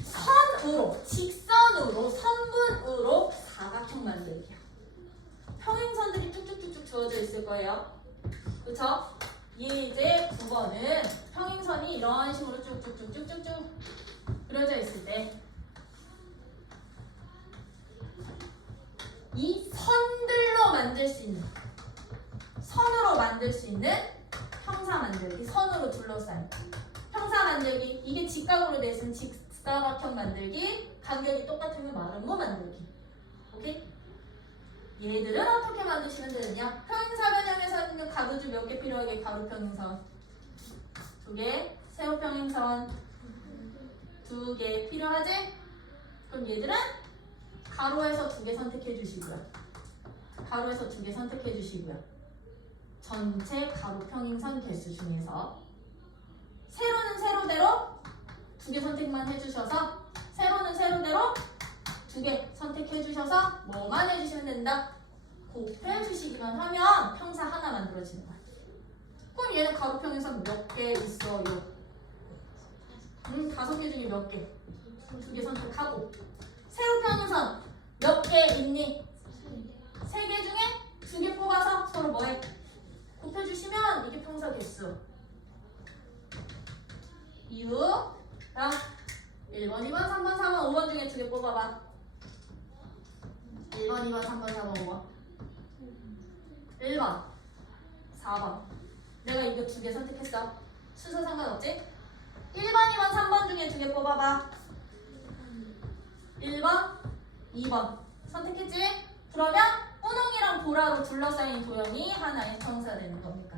선으로, 직선으로, 선분으로 사각형 만들기야. 평행선들이 쭉쭉쭉쭉 주어져 있을 거예요. 그쵸? 이제 9번은 평행선이 이런 식으로 쭉쭉쭉쭉쭉쭉 그려져 있을 때 이 선들로 만들 수 있는, 선으로 만들 수 있는 평사 만들기, 선으로 둘러싸인 평사 만들기. 이게 직각으로 돼 있으면 직사각형 만들기, 간격이 똑같으면 마름모 만들기. 오케이? 얘들은 어떻게 만드시면 되느냐? 평행사 변형에서 있는 가로줄 몇 개 필요하게? 가로 평행선 2개, 세로 평행선 2개 필요하지? 그럼 얘들은 가로에서 2개 선택해 주시고요. 가로에서 2개 선택해 주시고요. 전체 가로 평행선 개수 중에서 세로는 세로대로 2개 선택만 해주셔서, 세로는 세로대로 2개 선택해 주셔서 뭐만 해주시면 된다? 곱해 주시기만 하면 평사 하나 만들어지는 거야. 그럼 얘는 가로 평행선 몇 개 있어요? 5개 중에 몇 개? 2개 선택하고. 세로 평행선 몇 개 있니? 3개 중에 2개 뽑아서 서로 뭐해? 곱해주시면 이게 평사 개수. 이후 자 1번, 2번, 3번, 4번, 5번 중에 2개 뽑아봐. 1번, 2번, 3번, 4번, 5번. 1번, 4번. 내가 이거 2개 선택했어. 순서 상관없지? 1번, 2번, 3번 중에 2개 뽑아봐. 1번, 2번. 선택했지? 그러면 꾸능이랑 보라로 둘러싸인 도형이 하나의 평사 되는 겁니까?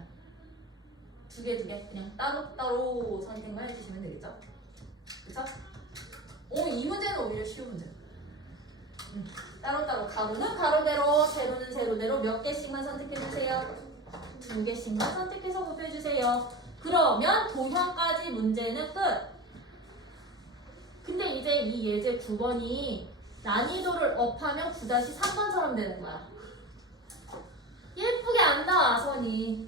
2개 그냥 따로따로 선택만 해주시면 되겠죠? 그쵸? 이 문제는 오히려 쉬운 문제. 따로따로 가로는 가로대로, 세로는 세로대로 몇 개씩만 선택해주세요. 2개씩만 선택해서 곱해주세요. 그러면 도형까지 문제는 끝. 근데 이제 이 예제 9번이 난이도를 업하면 9-3번처럼 되는 거야. 예쁘게 안 나와 선이.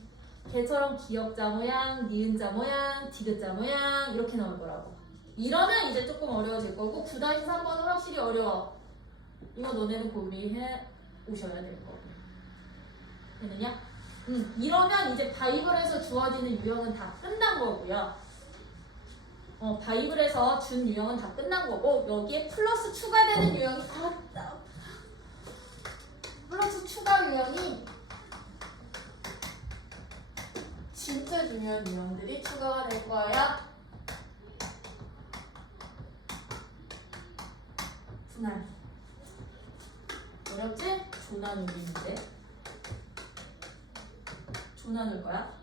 걔처럼 기역자 모양, 니은자 모양, 디귿자 모양 이렇게 나올 거라고. 이러면 이제 조금 어려워질 거고 9-3번은 확실히 어려워. 이거 너네는 고민해 오셔야 될 거고. 되느냐? 이러면 이제 바이블에서 주어지는 유형은 다 끝난 거고요. 바이블에서 준 유형은 다 끝난 거고 여기에 플러스 추가되는 유형이 플러스 추가 유형이 진짜 중요한 유형들이 추가가 될 거야. 분할. 어렵지? 조 나누기인데. 조 나눌 거야.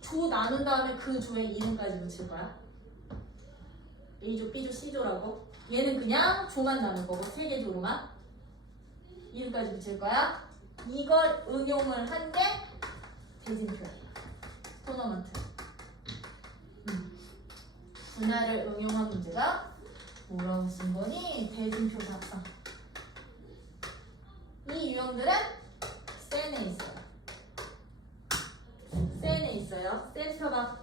조 나눈 다음에 그 조의 이름까지 붙일 거야. A조, B조, C조라고. 얘는 그냥 조만 나눈 거고 세 개 조로만 이름까지 붙일 거야. 이걸 응용을 한 게 대진표야. 토너먼트. 분할을 응용한 문제가 뭐라고 쓴 거니? 대진표 답상. 이 유형들은 센에 있어요. 센에 있어요. 센 펴봐.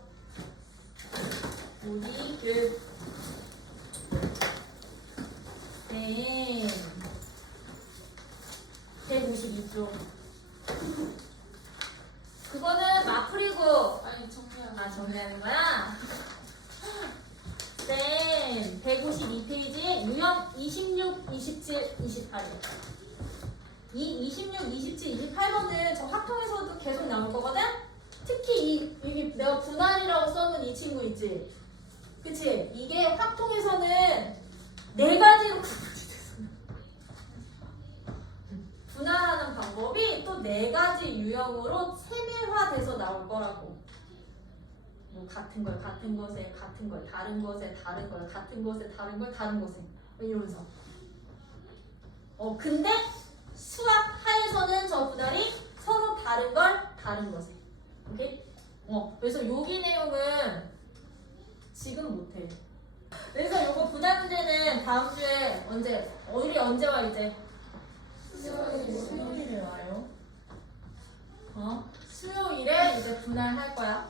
우리 그 센 152쪽. 그거는 마풀이고 아니 정리하는 거야? 쌤 152페이지에 유형 26, 27, 28이에요. 이 26, 27, 28번은 저 확통에서도 계속 나올 거거든? 특히 여기 내가 분할이라고 써놓은 이 친구 있지? 그치? 이게 확통에서는 네 가지로 분할하는 방법이 또 네 가지 유형으로 세밀화돼서 나올 거라고. 뭐 같은 걸 같은 것에 같은 걸 다른 것에 다른 걸 같은 것에 다른 걸 다른 것에 이러면서. 근데 수학 하에서는 저 분할이 서로 다른 걸 다른 것에. 오케이? 그래서 여기 내용은 지금 못해. 그래서 요거 분할 문제는 다음 주에 우리 언제 와 이제? 수요일에 와요. 수요일에 이제 분할할 거야.